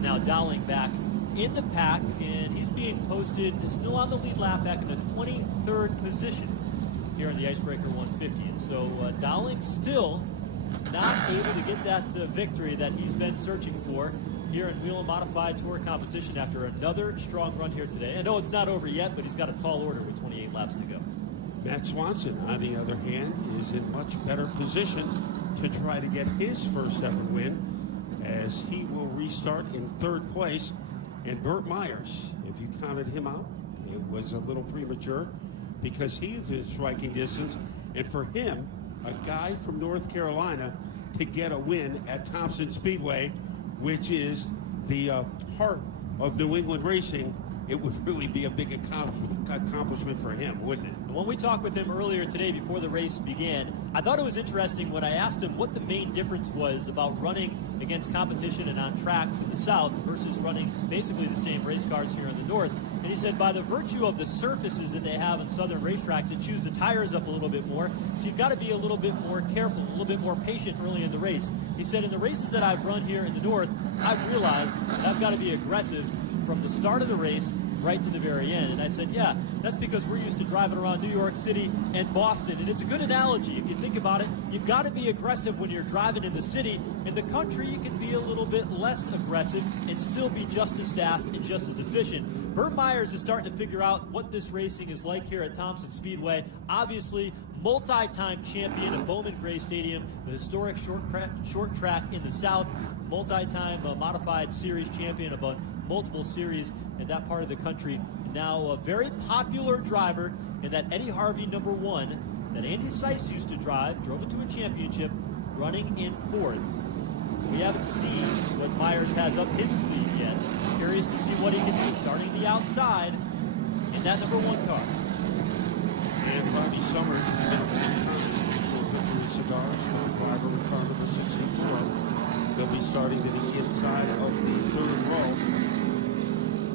Now Dowling back in the pack, and he's being posted still on the lead lap, back in the 23rd position here in the Icebreaker 150. And so Dowling still not able to get that victory that he's been searching for here in Whelen Modified Tour competition after another strong run here today. I know it's not over yet, but he's got a tall order with 28 laps to go. Matt Swanson, on the other hand, is in much better position to try to get his first ever win, as he will restart in 3rd place. And Burt Myers, if you counted him out, it was a little premature because he's in striking distance. And for him, a guy from North Carolina, to get a win at Thompson Speedway, which is the heart of New England racing, it would really be a big accomplishment for him, wouldn't it? When we talked with him earlier today before the race began, I thought it was interesting when I asked him what the main difference was about running against competition and on tracks in the south versus running basically the same race cars here in the north. And he said by the virtue of the surfaces that they have on southern racetracks, it chews the tires up a little bit more. So you've got to be a little bit more careful, a little bit more patient early in the race. He said in the races that I've run here in the north, I've realized that I've got to be aggressive from the start of the race right to the very end. And I said, yeah, that's because we're used to driving around New York City and Boston. And it's a good analogy. If you think about it, you've got to be aggressive when you're driving in the city. In the country, you can be a little bit less aggressive and still be just as fast and just as efficient. Burt Myers is starting to figure out what this racing is like here at Thompson Speedway. Obviously, multi-time champion of Bowman Gray Stadium, the historic short track in the south, multi-time modified series champion of multiple series in that part of the country. Now a very popular driver in that Eddie Harvey #1 that Andy Seiss used to drive, drove it to a championship, running in fourth. We haven't seen what Myers has up his sleeve yet. Curious to see what he can do starting the outside in that #1 car. And Bobby Summers cigars from driver with car number 64. They'll be starting to the inside of the third row.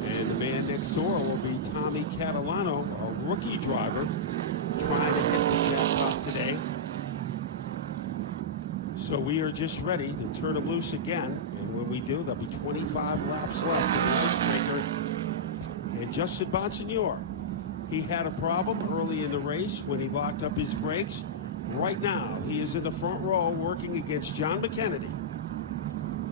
And the man next door will be Tommy Catalano, a rookie driver, trying to hit the jackpot today. So we are just ready to turn him loose again. And when we do, there'll be 25 laps left in the Icebreaker. And Justin Bonsignor, he had a problem early in the race when he locked up his brakes. Right now, he is in the front row working against John McKennedy.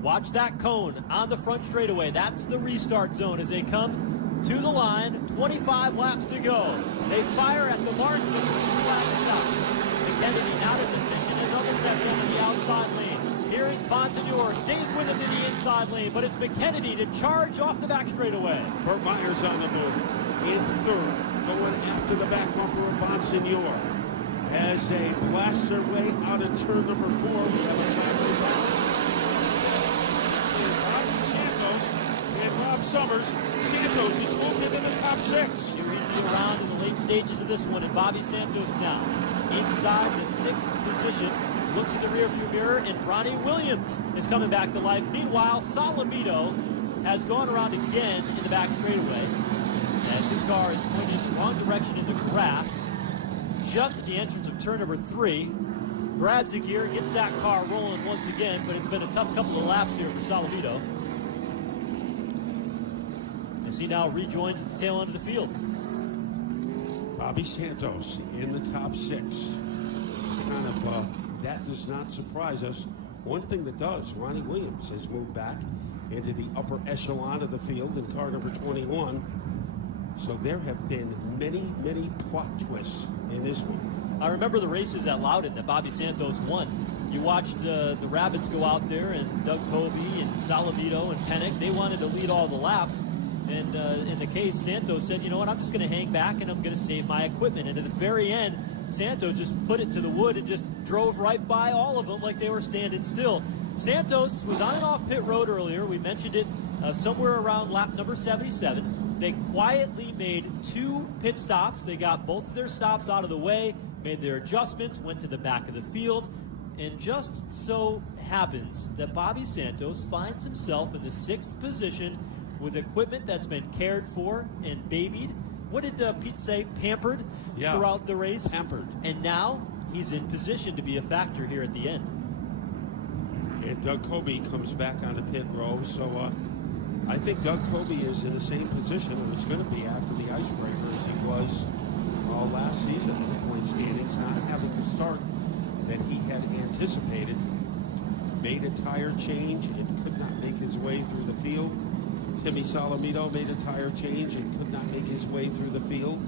Watch that cone on the front straightaway. That's the restart zone as they come to the line. 25 laps to go. They fire at the mark. McKennedy not as efficient as others have been in the outside lane. Here is Bonsignor, stays with him to the inside lane, but it's McKennedy to charge off the back straightaway. Burt Myers on the move. In third, going after the back bumper of Bonsignor. As they blast their way out of turn number 4, we have a sideways battle. Rob Summers. Santos is moved into the top 6. You're reaching around in the late stages of this one, and Bobby Santos now inside the 6th position. Looks in the rearview mirror, and Ronnie Williams is coming back to life. Meanwhile, Salamito has gone around again in the back straightaway as his car is pointed in the wrong direction in the grass. Just at the entrance of turn number 3. Grabs the gear, gets that car rolling once again, but it's been a tough couple of laps here for Salamito. As he now rejoins at the tail end of the field. Bobby Santos in the top 6. Kind of, that does not surprise us. One thing that does, Ronnie Williams has moved back into the upper echelon of the field in car number 21. So there have been many, many plot twists in this one. I remember the races at Loudon that Bobby Santos won. You watched the Rabbits go out there, and Doug Covey and Salamito and Pennick, they wanted to lead all the laps. And in the case, Santos said, you know what, I'm just going to hang back and I'm going to save my equipment. And at the very end, Santos just put it to the wood and just drove right by all of them like they were standing still. Santos was on and off pit road earlier. We mentioned it somewhere around lap number 77. They quietly made 2 pit stops. They got both of their stops out of the way, made their adjustments, went to the back of the field. And just so happens that Bobby Santos finds himself in the 6th position with equipment that's been cared for and babied. What did Pete say? Pampered throughout the race. Pampered. And now he's in position to be a factor here at the end. And Doug Covey comes back on the pit row. So I think Doug Covey is in the same position or is going to be after the Icebreaker as he was last season in the point standings, not having the start that he had anticipated. Made a tire change and could not make his way through the field. Timmy Salamito made a tire change and could not make his way through the field.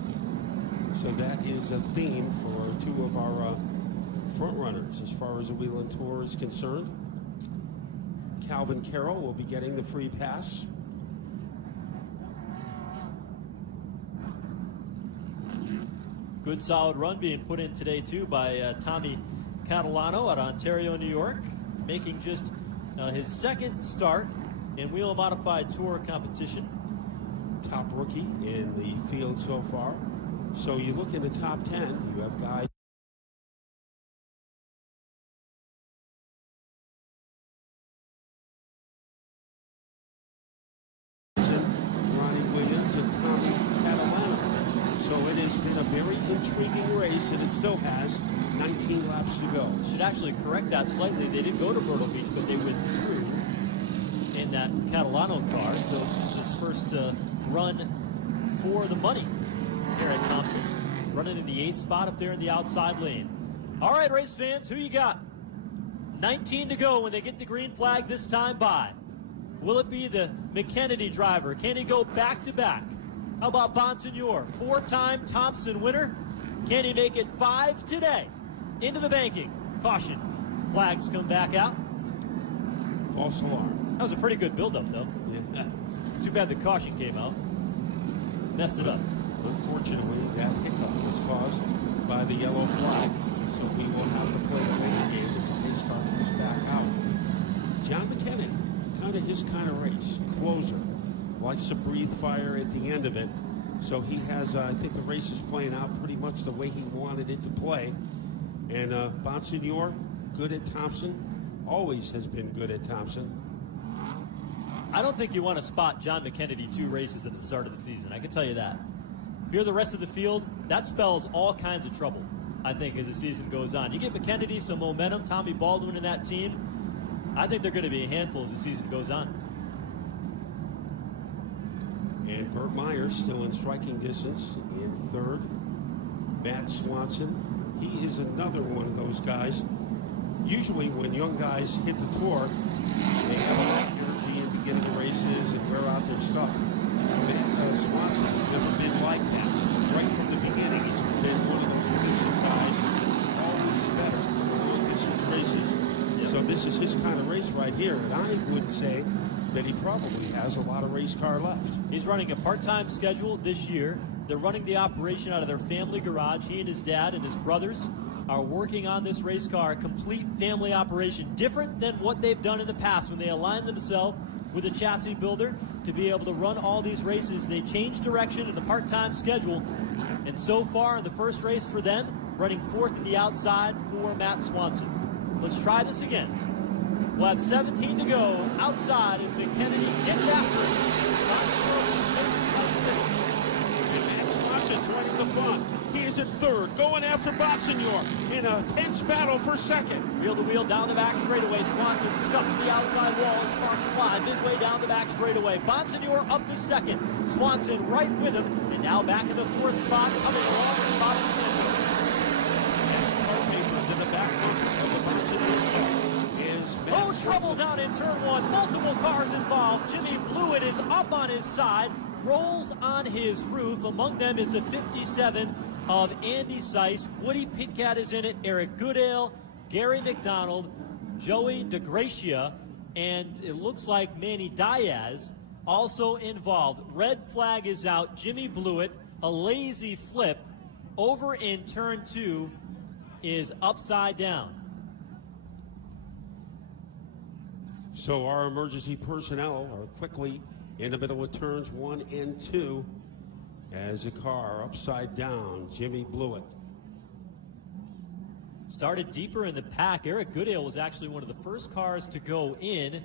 So that is a theme for 2 of our front runners as far as the Whelen Tour is concerned. Calvin Carroll will be getting the free pass. Good solid run being put in today too by Tommy Catalano out of Ontario, New York, making just his 2nd start in Whelen Modified Tour competition. Top rookie in the field so far. So you look in the top 10, you have guys race, and it still has 19 laps to go. Should actually correct that slightly. They did go to Myrtle Beach, but they withdrew in that Catalano car, so this is his first run for the money here at Thompson. Running in the 8th spot up there in the outside lane. All right, race fans, who you got? 19 to go when they get the green flag this time by. Will it be the McKennedy driver? Can he go back-to-back? How about Bonsignor, 4-time Thompson winner? Can he make it 5 today? Into the banking. Caution. Flags come back out. False alarm. That was a pretty good build-up, though. Yeah. Too bad the caution came out. Messed it up. Unfortunately, that hiccup was caused by the yellow flag, so we will have to play the main game if the race car comes back out. John McKennedy, kind of his kind of race. Closer. Likes to breathe fire at the end of it. So he has, I think the race is playing out pretty much the way he wanted it to play. And Bonsignor, good at Thompson. Always has been good at Thompson. I don't think you want to spot John McKennedy 2 races at the start of the season. I can tell you that. If you're the rest of the field, that spells all kinds of trouble, I think, as the season goes on. You get McKennedy some momentum, Tommy Baldwin in that team. I think they're going to be a handful as the season goes on. And Burt Myers still in striking distance in 3rd. Matt Swanson, he is another one of those guys. Usually when young guys hit the tour, they have a lot of energy and begin the races and wear out their stuff. Matt Swanson has never been like that. Right from the beginning, he's been one of those efficient guys, always better in long distance races. Yep. So this is his kind of race right here, and I would say that he probably has a lot of race car left. He's running a part-time schedule this year. They're running the operation out of their family garage. He and his dad and his brothers are working on this race car, a complete family operation, different than what they've done in the past when they aligned themselves with a chassis builder to be able to run all these races. They changed direction in the part-time schedule, and so far in the first race for them, running 4th in the outside for Matt Swanson. Let's try this again. We'll have 17 to go outside as McKennedy gets after it. And Matt Swanson joining the front. He is in 3rd, going after Bonsignor in a tense battle for 2nd. Wheel to wheel down the back straightaway. Swanson scuffs the outside wall as sparks fly midway down the back straightaway. Bonsignor up to 2nd. Swanson right with him, and now back in the 4th spot, coming along with Bobby Swanson. To the back of the Bonsignor. Oh, trouble down in turn 1. Multiple cars involved. Jimmy Blewett is up on his side, rolls on his roof. Among them is a 57 of Andy Seiss. Woody Pitcat is in it. Eric Goodale, Gary McDonald, Joey DeGracia, and it looks like Manny Diaz also involved. Red flag is out. Jimmy Blewett, a lazy flip over in turn 2 is upside down. So our emergency personnel are quickly in the middle of turns 1 and 2 as a car upside down. Jimmy Blewett. Started deeper in the pack. Eric Goodale was actually one of the first cars to go in,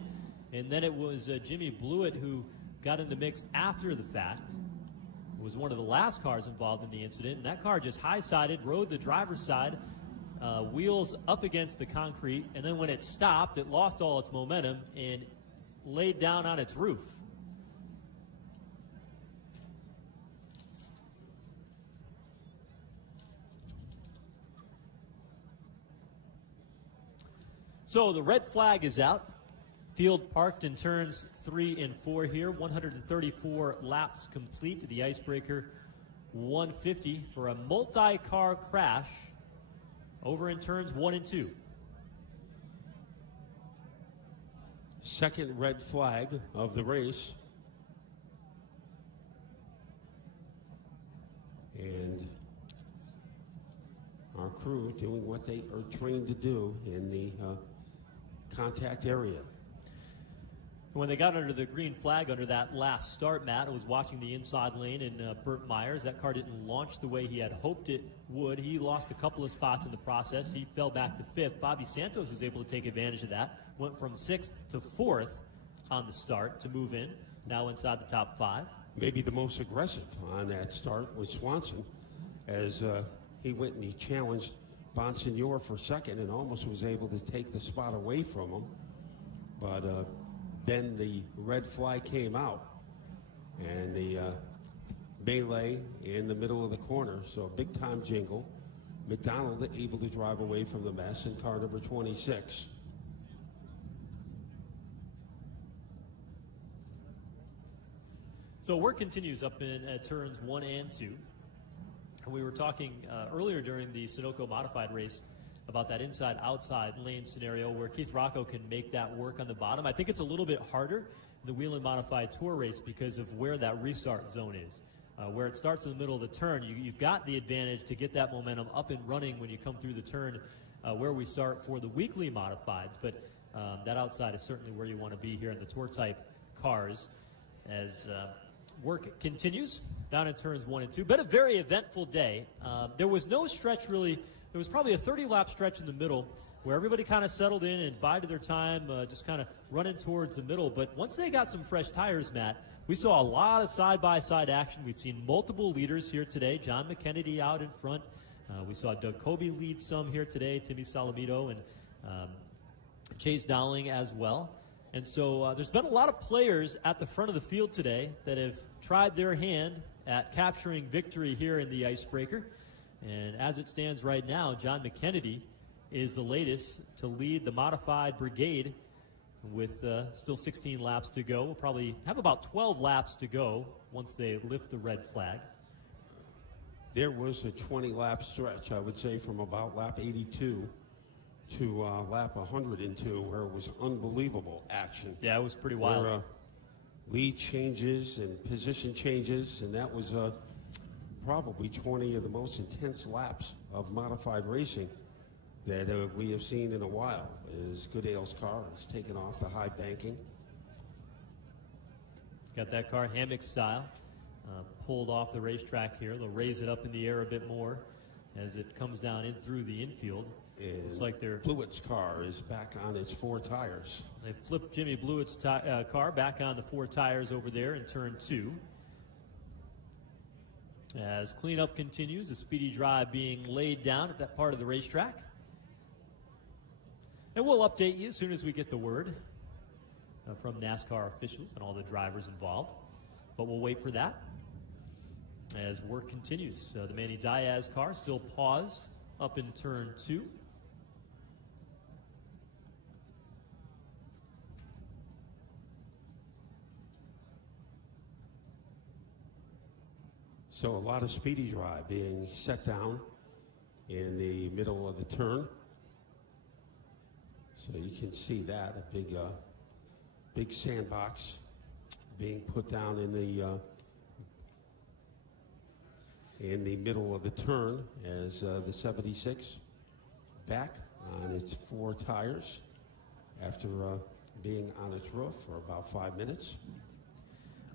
and then it was Jimmy Blewett who got in the mix after the fact. It was one of the last cars involved in the incident, and that car just high-sided, rode the driver's side, wheels up against the concrete, and then when it stopped, it lost all its momentum and laid down on its roof. So the red flag is out. Field parked in turns 3 and 4 here. 134 laps complete to the Icebreaker 150 for a multi-car crash over in turns 1 and 2. Second red flag of the race. And our crew doing what they are trained to do in the contact area. When they got under the green flag under that last start, Matt was watching the inside lane, and Burt Myers, that car didn't launch the way he had hoped it would. He lost a couple of spots in the process. He fell back to 5th. Bobby Santos was able to take advantage of that. Went from 6th to 4th on the start to move in, now inside the top 5. Maybe the most aggressive on that start was Swanson, as he went and he challenged Bonsignor for second and almost was able to take the spot away from him. But then the red flag came out, and the melee in the middle of the corner. So a big-time jingle. McDonald able to drive away from the mess in car number 26. So work continues up in turns 1 and 2. We were talking earlier during the Sunoco modified race about that inside-outside lane scenario where Keith Rocco can make that work on the bottom. I think it's a little bit harder in the Whelen modified tour race because of where that restart zone is. Where it starts in the middle of the turn, you've got the advantage to get that momentum up and running when you come through the turn where we start for the weekly modifieds. But that outside is certainly where you want to be here in the tour-type cars as work continues down in turns 1 and 2. Been a very eventful day. There was no stretch really. There was probably a 30-lap stretch in the middle where everybody kind of settled in and bided their time, just kind of running towards the middle. But once they got some fresh tires, Matt, we saw a lot of side-by-side action. We've seen multiple leaders here today. John McKennedy out in front. We saw Doug Kobe lead some here today, Timmy Salamito, and Chase Dowling as well. And so there's been a lot of players at the front of the field today that have tried their hand at capturing victory here in the Icebreaker. And as it stands right now, John McKennedy is the latest to lead the modified brigade with still 16 laps to go. We'll probably have about 12 laps to go once they lift the red flag. There was a 20-lap stretch, I would say, from about lap 82 to lap 102, where it was unbelievable action. Yeah, it was pretty wild. Where, lead changes and position changes, and that was probably 20 of the most intense laps of modified racing that we have seen in a while. As Goodale's car is taken off the high banking. Got that car hammock style, pulled off the racetrack here. They'll raise it up in the air a bit more as it comes down in through the infield. It's like they're Blewett's car is back on its 4 tires. They flipped Jimmy Blewett's car back on the 4 tires over there in turn 2. As cleanup continues, the speedy drive being laid down at that part of the racetrack. And we'll update you as soon as we get the word from NASCAR officials and all the drivers involved. But we'll wait for that as work continues. The Manny Diaz car still paused up in turn 2. So a lot of speedy drive being set down in the middle of the turn. So you can see that, a big sandbox being put down in the middle of the turn as the 76 back on its 4 tires after being on its roof for about 5 minutes.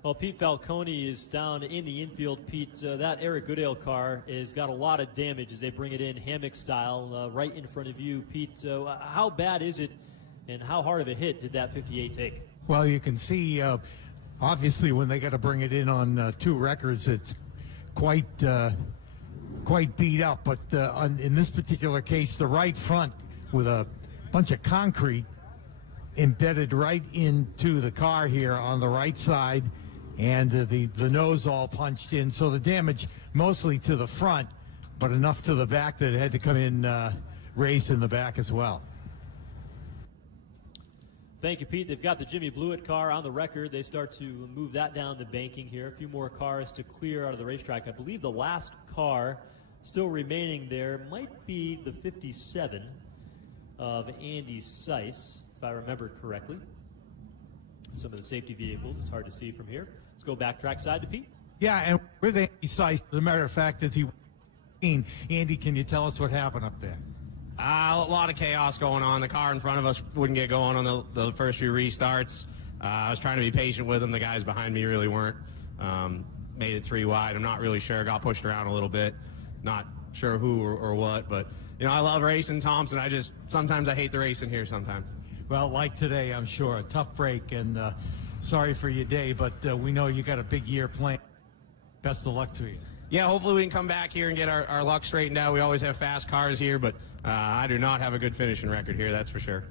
Well, Pete Falcone is down in the infield. Pete, that Eric Goodale car has got a lot of damage as they bring it in hammock style right in front of you. Pete, how bad is it and how hard of a hit did that 58 take? Well, you can see, obviously, when they got to bring it in on 2 records, it's quite beat up. But in this particular case, the right front with a bunch of concrete embedded right into the car here on the right side, and the nose all punched in. So the damage mostly to the front, but enough to the back that it had to come in race in the back as well. Thank you, Pete. They've got the Jimmy Blewett car on the record. They start to move that down the banking here. A few more cars to clear out of the racetrack. I believe the last car still remaining there might be the 57 of Andy Seiss, if I remember correctly. Some of the safety vehicles, it's hard to see from here. Let's go back trackside to Pete. Yeah, and with Andy Seiss, as a matter of fact, as he Andy, can you tell us what happened up there? A lot of chaos going on. The car in front of us wouldn't get going on the first few restarts. I was trying to be patient with them. The guys behind me really weren't. Made it 3 wide. I'm not really sure. Got pushed around a little bit. Not sure who or what, but you know, I love racing, Thompson. Sometimes I hate the racing here sometimes. Well, like today, I'm sure. A tough break, and sorry for your day, but we know you got a big year planned. Best of luck to you. Yeah, hopefully we can come back here and get our luck straightened out. We always have fast cars here, but I do not have a good finishing record here, that's for sure.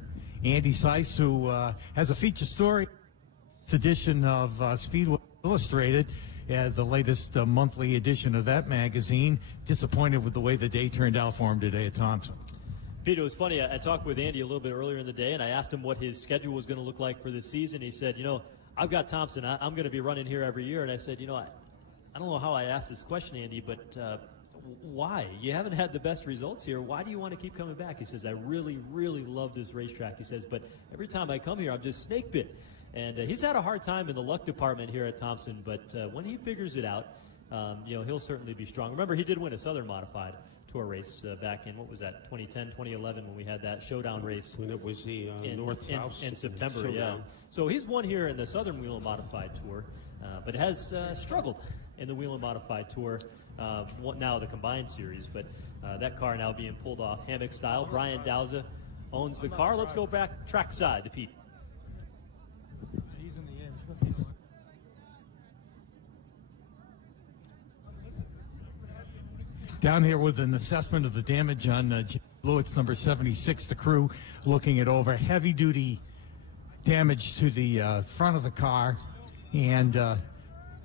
Andy Seiss, who has a feature story, this edition of Speedway Illustrated, the latest monthly edition of that magazine. Disappointed with the way the day turned out for him today at Thompson. Pete, it was funny. I talked with Andy a little bit earlier in the day, and I asked him what his schedule was going to look like for this season. He said, you know, I've got Thompson. I'm going to be running here every year. And I said, you know, I don't know how I asked this question, Andy, but why? You haven't had the best results here. Why do you want to keep coming back? He says, I really, really love this racetrack. He says, but every time I come here, I'm just snake bit. And he's had a hard time in the luck department here at Thompson, but when he figures it out, you know, he'll certainly be strong. Remember, he did win a Southern Modified Tour race back in, what was that, 2010, 2011, when we had that showdown race. When it was the North-South in September, showdown. yeah. So he's won here in the Southern Whelen Modified Tour, but has struggled in the Whelen Modified Tour, now the combined series. But that car now being pulled off hammock style. Brian Dowza owns the car. Let's go back trackside to Pete. Down here with an assessment of the damage on Jimmy Blewett's number 76, the crew looking it over. Heavy-duty damage to the front of the car, and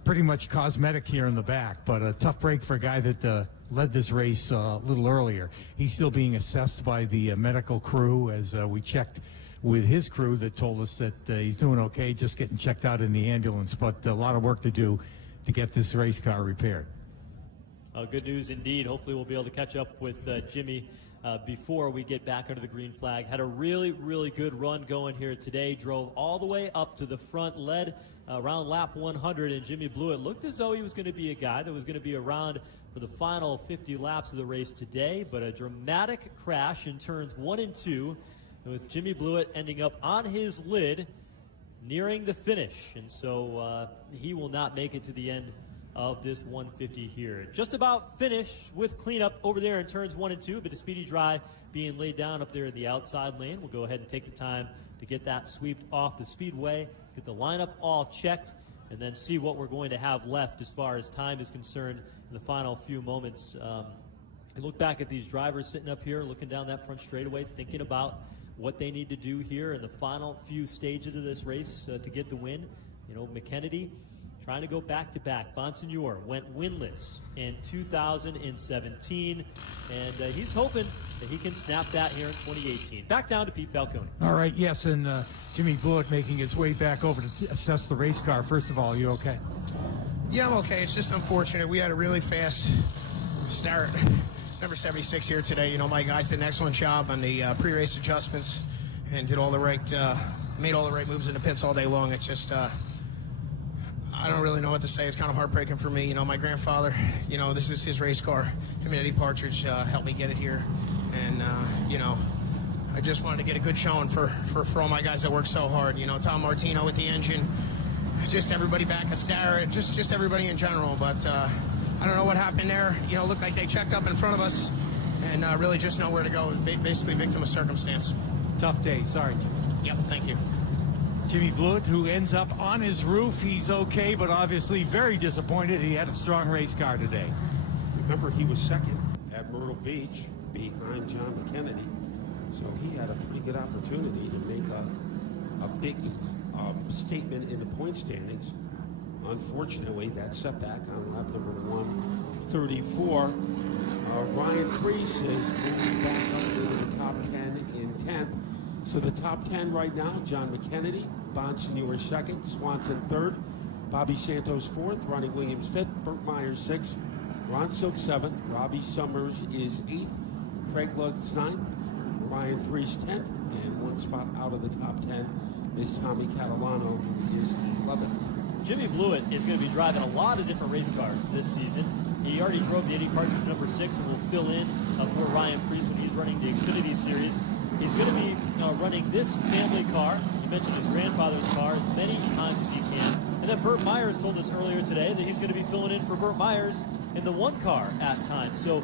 pretty much cosmetic here in the back, but a tough break for a guy that led this race a little earlier. He's still being assessed by the medical crew, as we checked with his crew that told us that he's doing okay, just getting checked out in the ambulance, but a lot of work to do to get this race car repaired. Good news indeed. Hopefully we'll be able to catch up with Jimmy before we get back under the green flag. Had a really, really good run going here today. Drove all the way up to the front, led around lap 100, and Jimmy Blewett looked as though he was going to be a guy that was going to be around for the final 50 laps of the race today, but a dramatic crash in turns 1 and 2, with Jimmy Blewett ending up on his lid nearing the finish, and so he will not make it to the end of this 150 here. Just about finished with cleanup over there in turns 1 and 2, but a speedy dry being laid down up there in the outside lane. We'll go ahead and take the time to get that swept off the speedway, get the lineup all checked, and then see what we're going to have left as far as time is concerned in the final few moments. I look back at these drivers sitting up here, looking down that front straightaway, thinking about what they need to do here in the final few stages of this race to get the win. You know, McKennedy trying to go back-to-back. Bonsignor went winless in 2017, and he's hoping that he can snap that here in 2018. Back down to Pete Falcone. All right, yes, and Jimmy Blewett making his way back over to assess the race car. First of all, you okay? Yeah, I'm okay. It's just unfortunate. We had a really fast start. Number 76 here today. You know, my guys did an excellent job on the pre-race adjustments and did all the right, made all the right moves in the pits all day long. It's just, I don't really know what to say. It's kind of heartbreaking for me. You know, my grandfather, you know, this is his race car. Him and Eddie Partridge helped me get it here. And, you know, I just wanted to get a good showing for all my guys that worked so hard. You know, Tom Martino with the engine, just everybody back at Starrett, just everybody in general. But I don't know what happened there. You know, looked like they checked up in front of us and really just know where to go. Basically victim of circumstance. Tough day. Sorry, Jimmy. Yep, thank you. Jimmy Blewett, who ends up on his roof. He's okay, but obviously very disappointed. He had a strong race car today. Remember, he was second at Myrtle Beach behind John McKennedy, so he had a pretty good opportunity to make a big statement in the point standings. Unfortunately, that setback on lap number 134. Ryan Preece is moving back up to the top 10 in 10th. So the top 10 right now: John McKennedy, Bonsignor second, Swanson third, Bobby Santos fourth, Ronnie Williams fifth, Burt Myers sixth, Ron Silk seventh, Robbie Summers is eighth, Craig Lutz ninth, Ryan Preece 10th, and one spot out of the top 10 is Tommy Catalano, who is 11th. Jimmy Blewett is going to be driving a lot of different race cars this season. He already drove the Eddie Partridge number 6 and will fill in for Ryan Preece when he's running the Xfinity Series. He's going to be running this family car. You mentioned his grandfather's car as many times as he can. And then Burt Myers told us earlier today that he's going to be filling in for Burt Myers in the 1 car at times. So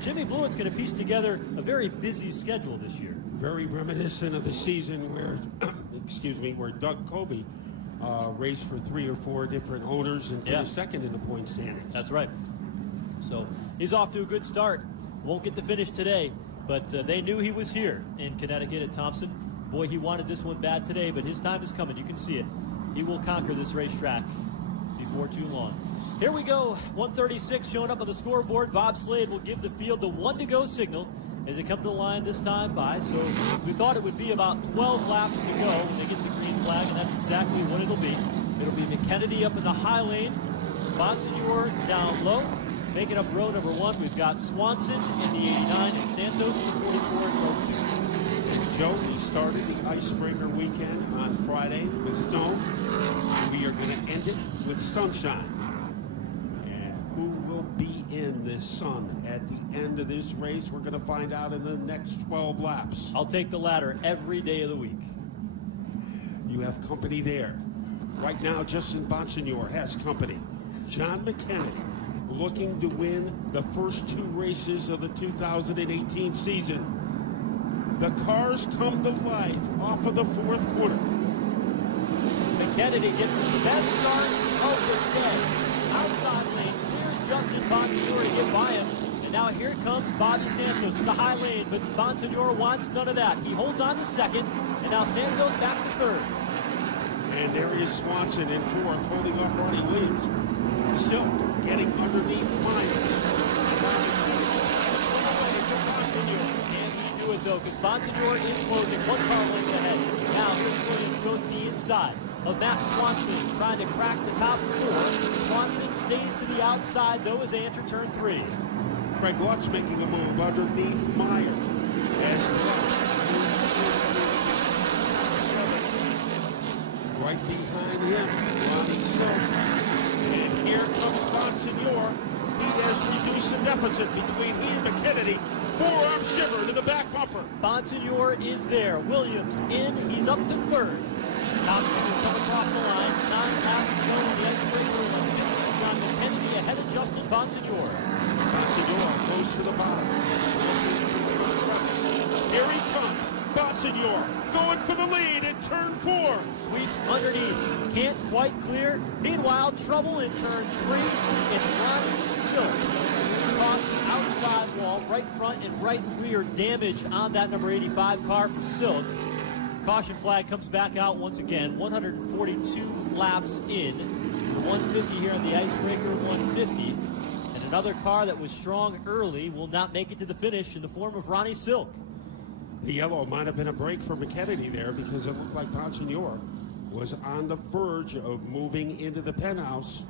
Jimmy Blewett's going to piece together a very busy schedule this year. Very reminiscent of the season where, where Doug Kobe raced for 3 or 4 different owners and finished second in the point standings. That's right. So he's off to a good start. Won't get the finish today, but they knew he was here in Connecticut at Thompson. Boy, he wanted this one bad today, but his time is coming. You can see it. He will conquer this racetrack before too long. Here we go, 136 showing up on the scoreboard. Bob Slade will give the field the 1 to go signal as they come to the line this time by. So we thought it would be about 12 laps to go when they get the green flag, and that's exactly what it'll be. It'll be McKennedy up in the high lane, Bonsignor down low. Making up row number 1, we've got Swanson in the 89 and Santos in the 44 in row 2. Joe, we started the Icebreaker weekend on Friday with snow. We are going to end it with sunshine. And who will be in this sun at the end of this race? We're going to find out in the next 12 laps. I'll take the latter every day of the week. You have company there. Right now, Justin Bonsignor has company. John McKennedy looking to win the first 2 races of the 2018 season. The cars come to life off of the 4th corner. McKennedy gets his best start of the day. Outside lane, clears Justin Bonsignor to get by him. And now here comes Bobby Santos to the high lane, but Bonsignor wants none of that. He holds on to 2nd, and now Santos back to 3rd. And there is Swanson in 4th, holding off Ronnie Williams. Silk getting underneath Myers. Can't he do it though, because Bonsignor is closing 1 car length ahead. Now Williams goes to the inside of Matt Swanson, trying to crack the top 4. Swanson stays to the outside though as they enter turn 3. Craig Lutz making a move underneath Meyer. Right behind him, Ronnie Silk. And here comes Bonsignor. He has reduced the deficit between he and McKennedy. Forearm shiver to the back bumper. Bonsignor is there. Williams in. He's up to 3rd. Top 2 will come across the line. 9 laps to go in the Icebreaker. John McKennedy ahead of Justin Bonsignor. Bonsignor goes to the bottom. Here he comes. Bonsignor going for the lead in turn 4. Sweeps underneath. Can't quite clear. Meanwhile, trouble in turn 3. It's Ronnie Silk. He's caught outside wall, right front and right rear damage on that number 85 car for Silk. Caution flag comes back out once again. 142 laps in. The 150 here on the Icebreaker 150. And another car that was strong early will not make it to the finish in the form of Ronnie Silk. The yellow might have been a break for McKennedy there because it looked like Bonsignor was on the verge of moving into the penthouse.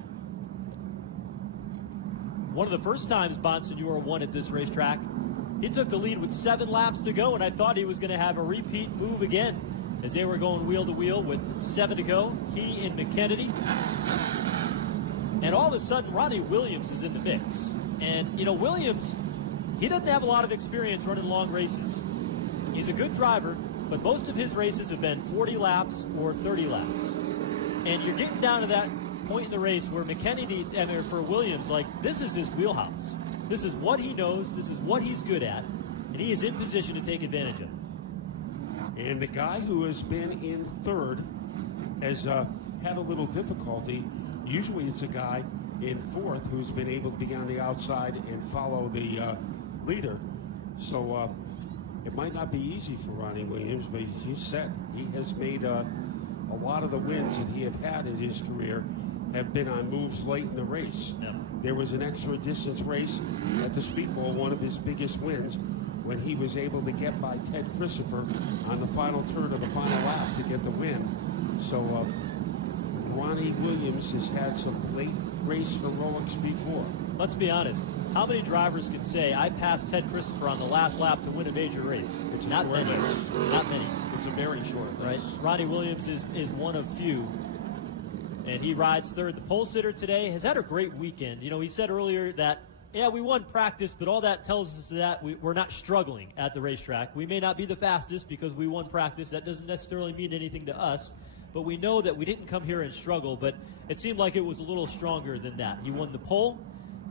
One of the first times Bonsignor won at this racetrack, he took the lead with 7 laps to go, and I thought he was going to have a repeat move again as they were going wheel to wheel with 7 to go. He and McKennedy. And all of a sudden, Ronnie Williams is in the mix. And, you know, Williams, he doesn't have a lot of experience running long races. He's a good driver, but most of his races have been 40 laps or 30 laps. And you're getting down to that point in the race where McKennedy, I mean, for Williams, like, this is his wheelhouse. This is what he knows. This is what he's good at. And he is in position to take advantage of it. And the guy who has been in 3rd has had a little difficulty. Usually it's a guy in 4th who's been able to be on the outside and follow the leader. So it might not be easy for Ronnie Williams, but you said he has made a lot of the wins that he have had in his career have been on moves late in the race. Yep. There was an extra distance race at the Speed Bowl, one of his biggest wins, when he was able to get by Ted Christopher on the final turn of the final lap to get the win. So Ronnie Williams has had some late race heroics before. Let's be honest. How many drivers can say, I passed Ted Christopher on the last lap to win a major race? It's Not many. Not many. It's a very short race. Right? Ronnie Williams is one of few. And he rides 3rd. The pole sitter today has had a great weekend. You know, he said earlier that, yeah, we won practice, but all that tells us that we're not struggling at the racetrack. We may not be the fastest because we won practice. That doesn't necessarily mean anything to us. But we know that we didn't come here and struggle, but it seemed like it was a little stronger than that. He won the pole,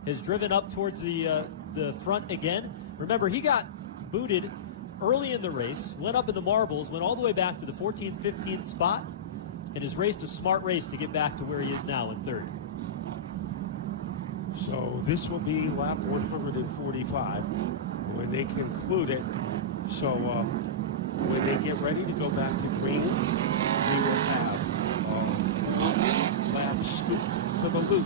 has driven up towards the front again. Remember, he got booted early in the race, went up in the marbles, went all the way back to the 14th, 15th spot, and has raced a smart race to get back to where he is now in 3rd. So this will be lap 145 when they conclude it. So when they get ready to go back to green, we will have lap scoop for the loot.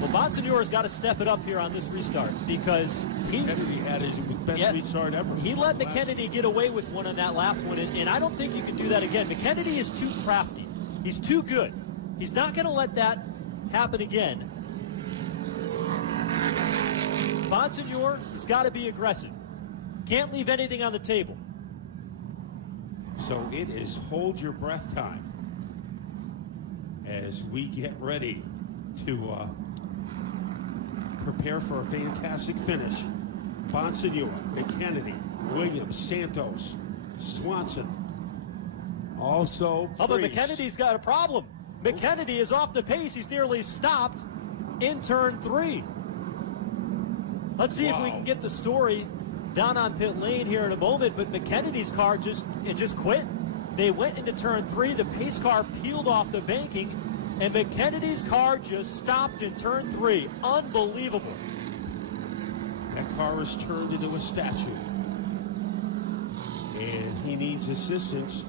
Well, Bonsignore's got to step it up here on this restart because Kennedy had his best restart ever. He let McKennedy get away with one on that last one, and I don't think you can do that again. McKennedy is too crafty. He's too good. He's not going to let that happen again. Bonsignore has got to be aggressive. Can't leave anything on the table. So it is hold your breath time as we get ready to prepare for a fantastic finish. Bonsignore, McKennedy, Williams, Santos, Swanson. Also, but McKennedy's got a problem. McKennedy is off the pace. He's nearly stopped in turn 3. Let's see if we can get the story down on pit lane here in a moment, but McKennedy's car just quit. They went into turn 3. The pace car peeled off the banking, and McKennedy's car just stopped in turn 3. Unbelievable. That car is turned into a statue. And he needs assistance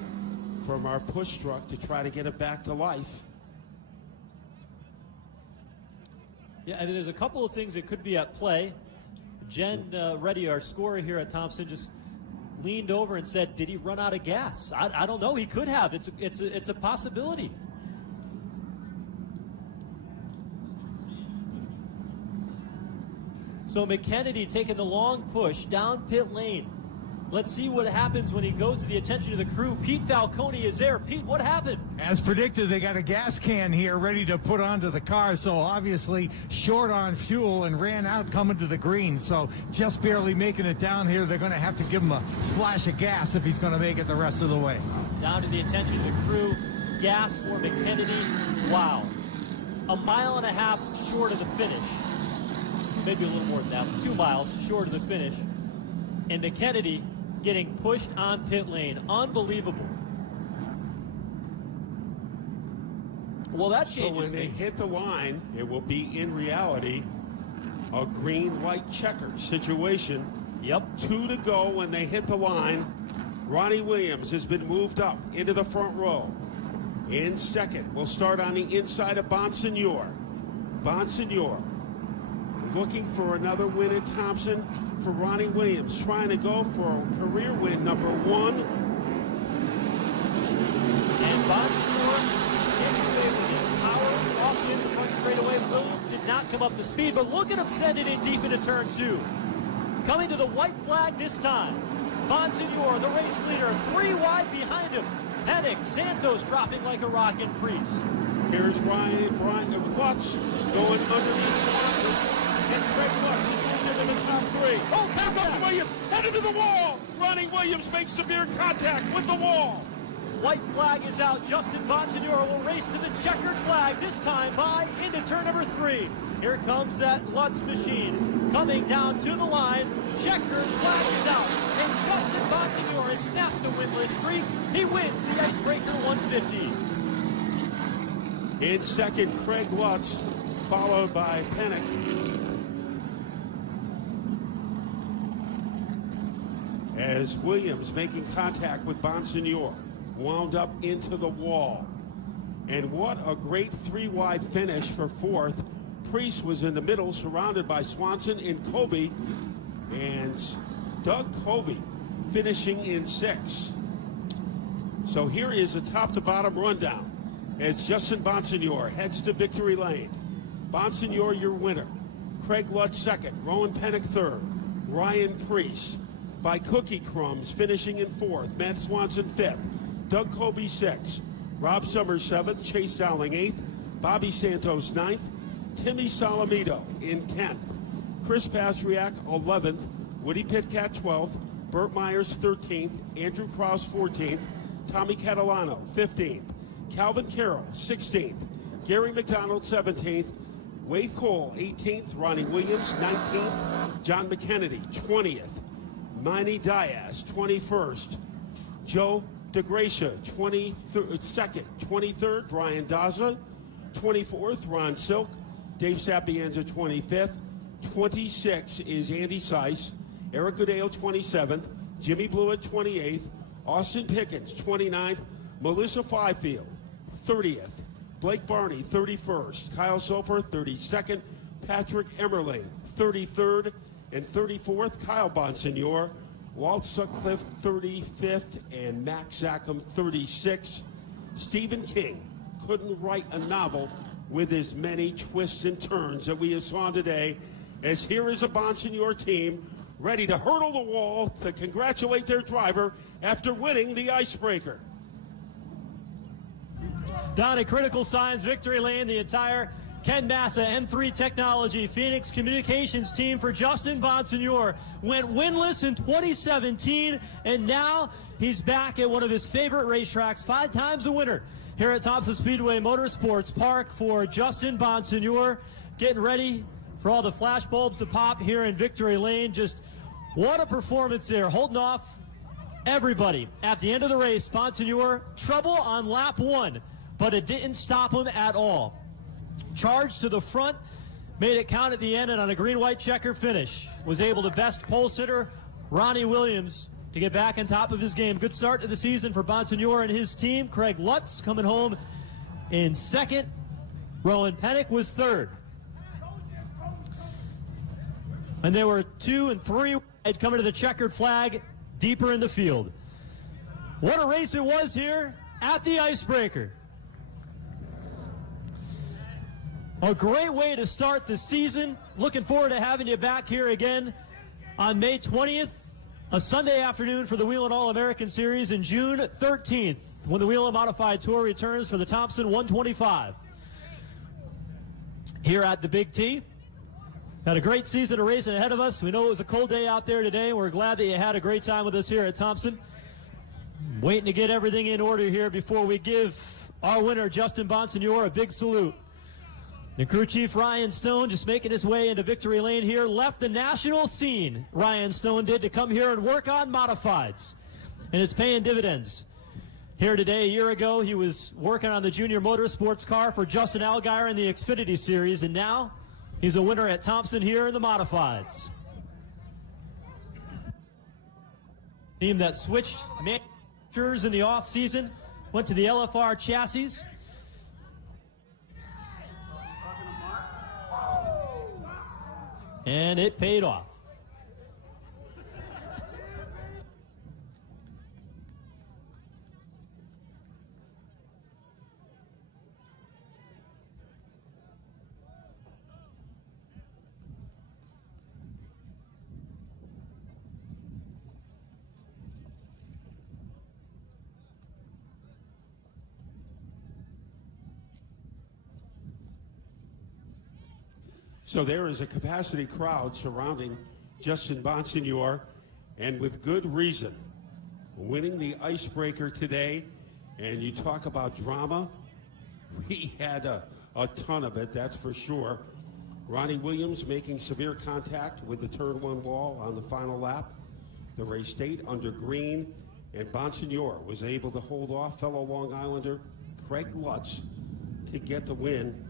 from our push truck to try to get it back to life. Yeah, I mean, there's a couple of things that could be at play. Jen Reddy, our scorer here at Thompson, just leaned over and said, did he run out of gas? I don't know. He could have. It's a possibility. So McKennedy taking the long push down pit lane. Let's see what happens when he goes to the attention of the crew. Pete Falcone is there. Pete, what happened? As predicted, they got a gas can here ready to put onto the car, so obviously short on fuel and ran out coming to the green. So just barely making it down here. They're going to have to give him a splash of gas if he's going to make it the rest of the way. Down to the attention of the crew. Gas for McKennedy. Wow. 1.5 miles short of the finish. Maybe a little more than that. 2 miles short of the finish. And McKennedy getting pushed on pit lane. Unbelievable. Well, that changes things. So when they hit the line, it will be, in reality, a green-white checker situation. Yep. 2 to go when they hit the line. Ronnie Williams has been moved up into the front row. In second, we'll start on the inside of Bonsignore. Bonsignore looking for another win at Thompson. For Ronnie Williams, trying to go for a career win number 1. And Bonsignore gets away with his powers off in the front straightaway. Williams did not come up to speed, but look at him send it in deep into turn 2. Coming to the white flag this time. Bonsignore, the race leader, 3 wide behind him. Hennig, Santos dropping like a rock in crease. Here's Brian Lutz going underneath Swanson. And Craig Lutz into the top 3. Oh, contact! Williams headed to the wall. Ronnie Williams makes severe contact with the wall. White flag is out. Justin Bonsignore will race to the checkered flag, this time by into turn number 3. Here comes that Lutz machine coming down to the line. Checkered flag is out. And Justin Bonsignore has snapped the winless streak. He wins the Icebreaker 150. In second, Craig Lutz, followed by Pennick. As Williams making contact with Bonsignore, wound up into the wall. And what a great 3-wide finish for 4th. Priest was in the middle, surrounded by Swanson and Kobe. And Doug Kobe finishing in 6th. So here is a top-to-bottom rundown as Justin Bonsignore heads to victory lane. Bonsignore, your winner. Craig Lutz, 2nd. Rowan Pennick, 3rd. Ryan Priest by cookie crumbs, finishing in 4th. Matt Swanson, 5th. Doug Kobe, 6th. Rob Summers, 7th. Chase Dowling, 8th. Bobby Santos, 9th. Timmy Solomito in 10th. Chris Pastriak, 11th. Woody Pitcat, 12th. Burt Myers, 13th. Andrew Krause, 14th. Tommy Catalano, 15th. Calvin Carroll, 16th. Gary McDonald, 17th. Wade Cole, 18th. Ronnie Williams, 19th. John McKennedy, 20th. Manny Diaz, 21st. Joe DeGracia, 22nd. 23rd, Brian Daza. 24th, Ron Silk. Dave Sapienza 25th. 26 is Andy Seiss. Eric Goodale 27th. Jimmy Blewett 28th. Austin Pickens 29th. Melissa Fifield 30th. Blake Barney 31st. Kyle Soper 32nd. Patrick Emmerling 33rd. And 34th, Kyle Bonsignor. Walt Sutcliffe 35th. And Max Zackham 36th. Stephen King couldn't write a novel with as many twists and turns that we have saw today, as here is a Bonsignor team ready to hurdle the wall to congratulate their driver after winning the Icebreaker. Down at Critical Signs Victory Lane, the entire Ken Massa M3 Technology Phoenix Communications team for Justin Bonsignor went winless in 2017, and now he's back at one of his favorite racetracks, 5 times a winner here at Thompson Speedway Motorsports Park for Justin Bonsignor, getting ready for all the flash bulbs to pop here in Victory Lane. Just what a performance there, holding off everybody. At the end of the race, Bonsignor, trouble on lap 1, but it didn't stop him at all. Charged to the front, made it count at the end, and on a green-white checker finish, was able to best pole sitter Ronnie Williams to get back on top of his game. Good start to the season for Bonsignor and his team. Craig Lutz coming home in 2nd. Rowan Pennick was 3rd. And they were 2 and 3 wide coming to the checkered flag deeper in the field. What a race it was here at the Icebreaker. A great way to start the season. Looking forward to having you back here again on May 20th, a Sunday afternoon for the Whelen All-American Series, and June 13th when the Whelen Modified Tour returns for the Thompson 125. Here at the Big T. Had a great season of racing ahead of us. We know it was a cold day out there today. We're glad that you had a great time with us here at Thompson. Waiting to get everything in order here before we give our winner, Justin Bonsignor, a big salute. The crew chief, Ryan Stone, just making his way into Victory Lane here, left the national scene, Ryan Stone did, to come here and work on modifieds. And it's paying dividends. Here today, a year ago, he was working on the junior motorsports car for Justin Allgaier in the Xfinity Series, and now he's a winner at Thompson here in the modifieds. Team that switched manufacturers in the off-season, went to the LFR chassis. And it paid off. So there is a capacity crowd surrounding Justin Bonsignor, and with good reason. Winning the Icebreaker today, and you talk about drama, we had a ton of it, that's for sure. Ronnie Williams making severe contact with the turn 1 wall on the final lap. The race stayed under green, and Bonsignor was able to hold off fellow Long Islander Craig Lutz to get the win.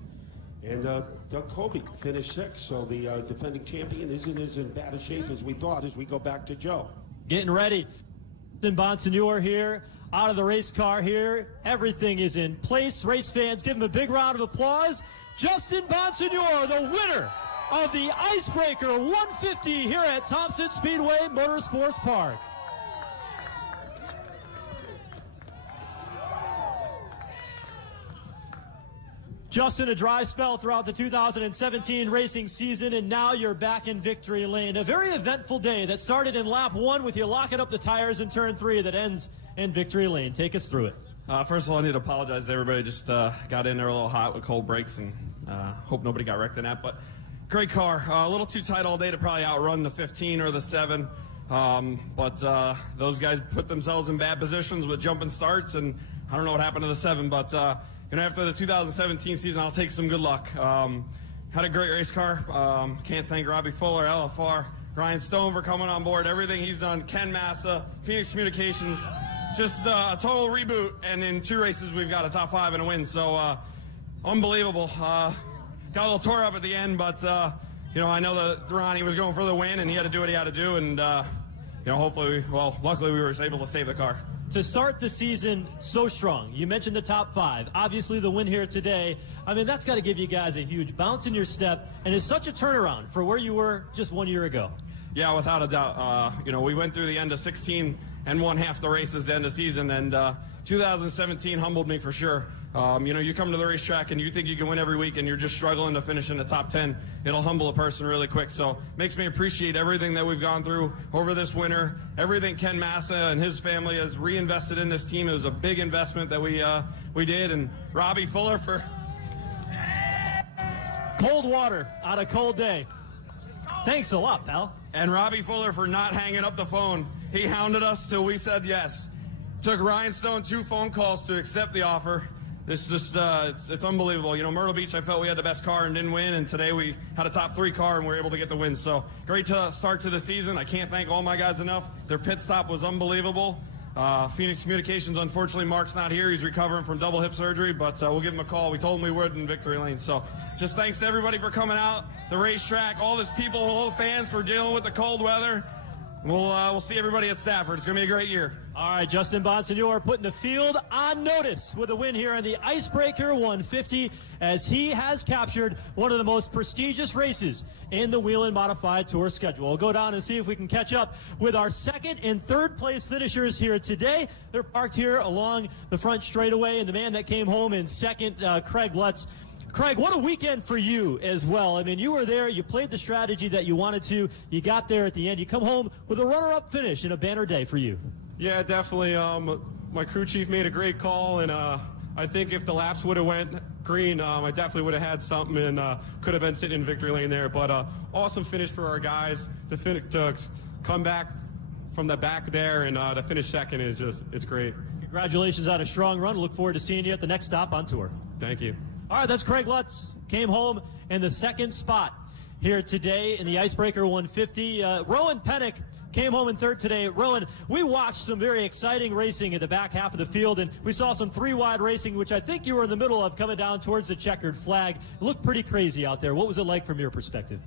And Doug Colby finished 6th, so the defending champion isn't as in bad a shape as we thought as we go back to Joe. Getting ready. Bonsignor here, out of the race car here. Everything is in place. Race fans, give him a big round of applause. Justin Bonsignor, the winner of the Icebreaker 150 here at Thompson Speedway Motorsports Park. Justin, a dry spell throughout the 2017 racing season, and now you're back in Victory Lane. A very eventful day that started in lap 1 with you locking up the tires in turn 3 that ends in Victory Lane. Take us through it. First of all, I need to apologize to everybody. Just got in there a little hot with cold brakes, and hope nobody got wrecked in that. But great car. A little too tight all day to probably outrun the 15 or the 7. But those guys put themselves in bad positions with jumping starts, and I don't know what happened to the 7, but you know, after the 2017 season, I'll take some good luck. Had a great race car. Can't thank Robbie Fuller, LFR, Ryan Stone for coming on board. Everything he's done, Ken Massa, Phoenix Communications, just a total reboot. And in 2 races, we've got a top 5 and a win. So unbelievable. Got got a little tore up at the end, but you know, I know that Ronnie was going for the win, and he had to do what he had to do, and you know, hopefully, luckily we were able to save the car. To start the season so strong, you mentioned the top 5. Obviously, the win here today, I mean, that's got to give you guys a huge bounce in your step, and it's such a turnaround for where you were just 1 year ago. Yeah, without a doubt. You know, we went through the end of 16 and won half the races the end of season, and 2017 humbled me for sure. You know, you come to the racetrack and you think you can win every week and you're just struggling to finish in the top 10. It'll humble a person really quick. So makes me appreciate everything that we've gone through over this winter. Everything Ken Massa and his family has reinvested in this team. It was a big investment that we did. And Robbie Fuller for cold water on a cold day. Thanks a lot, pal. And Robbie Fuller for not hanging up the phone. He hounded us till we said yes. Took Ryan Stone 2 phone calls to accept the offer. This is just, it's unbelievable. You know, Myrtle Beach, I felt we had the best car and didn't win, and today we had a top 3 car and we were able to get the win. So great start to the season. I can't thank all my guys enough. Their pit stop was unbelievable. Phoenix Communications, unfortunately, Mark's not here. He's recovering from double hip surgery, but we'll give him a call. We told him we would in Victory Lane. So just thanks to everybody for coming out, the racetrack, all these people, all the fans for dealing with the cold weather. We'll see everybody at Stafford. It's going to be a great year. All right, Justin Bonsignore putting the field on notice with a win here on the Icebreaker 150 as he has captured one of the most prestigious races in the Whelen Modified Tour schedule. We'll go down and see if we can catch up with our 2nd and 3rd place finishers here today. They're parked here along the front straightaway, and the man that came home in 2nd, Craig Lutz. Craig, what a weekend for you as well. I mean, you were there, you played the strategy that you wanted to, you got there at the end, you come home with a runner-up finish in a banner day for you. Yeah, definitely. My crew chief made a great call, and I think if the laps would have went green, I definitely would have had something and could have been sitting in victory lane there. But awesome finish for our guys to come back from the back there and to finish 2nd is just, it's great. Congratulations on a strong run. Look forward to seeing you at the next stop on tour. Thank you. All right, that's Craig Lutz. Came home in the 2nd spot here today in the Icebreaker 150. Rowan Pennick came home in 3rd today. Rowan, we watched some very exciting racing in the back half of the field, and we saw some 3-wide racing, which I think you were in the middle of coming down towards the checkered flag. It looked pretty crazy out there. What was it like from your perspective?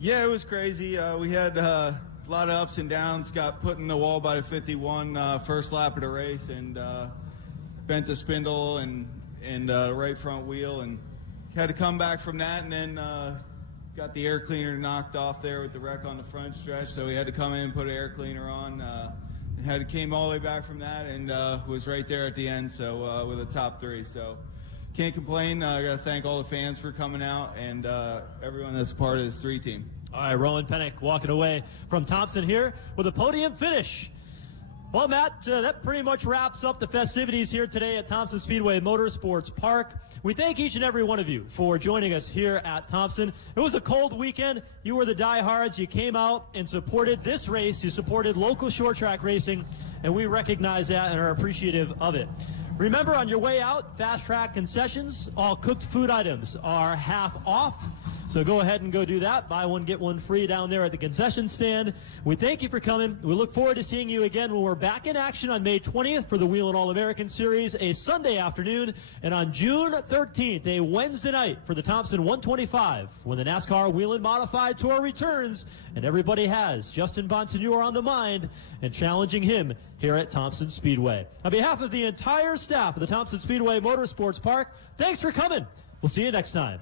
Yeah, it was crazy. We had a lot of ups and downs. Got put in the wall by the 51 first lap of the race, and bent the spindle and the right front wheel, and had to come back from that, and then got the air cleaner knocked off there with the wreck on the front stretch, so we had to come in and put an air cleaner on. Came all the way back from that and was right there at the end, so with a top 3. So can't complain. I got to thank all the fans for coming out and everyone that's part of this 3 team. All right, Rowan Pennick walking away from Thompson here with a podium finish. Well, Matt, that pretty much wraps up the festivities here today at Thompson Speedway Motorsports Park. We thank each and every one of you for joining us here at Thompson. It was a cold weekend. You were the diehards. You came out and supported this race. You supported local short track racing, and we recognize that and are appreciative of it. Remember, on your way out, Fast Track concessions, all cooked food items are half off. So go ahead and go do that. Buy one, get one free down there at the concession stand. We thank you for coming. We look forward to seeing you again when we're back in action on May 20th for the Whelen All-American Series, a Sunday afternoon, and on June 13th, a Wednesday night for the Thompson 125, when the NASCAR Whelen Modified Tour returns, and everybody has Justin Bonsignore on the mind and challenging him here at Thompson Speedway. On behalf of the entire staff of the Thompson Speedway Motorsports Park, thanks for coming. We'll see you next time.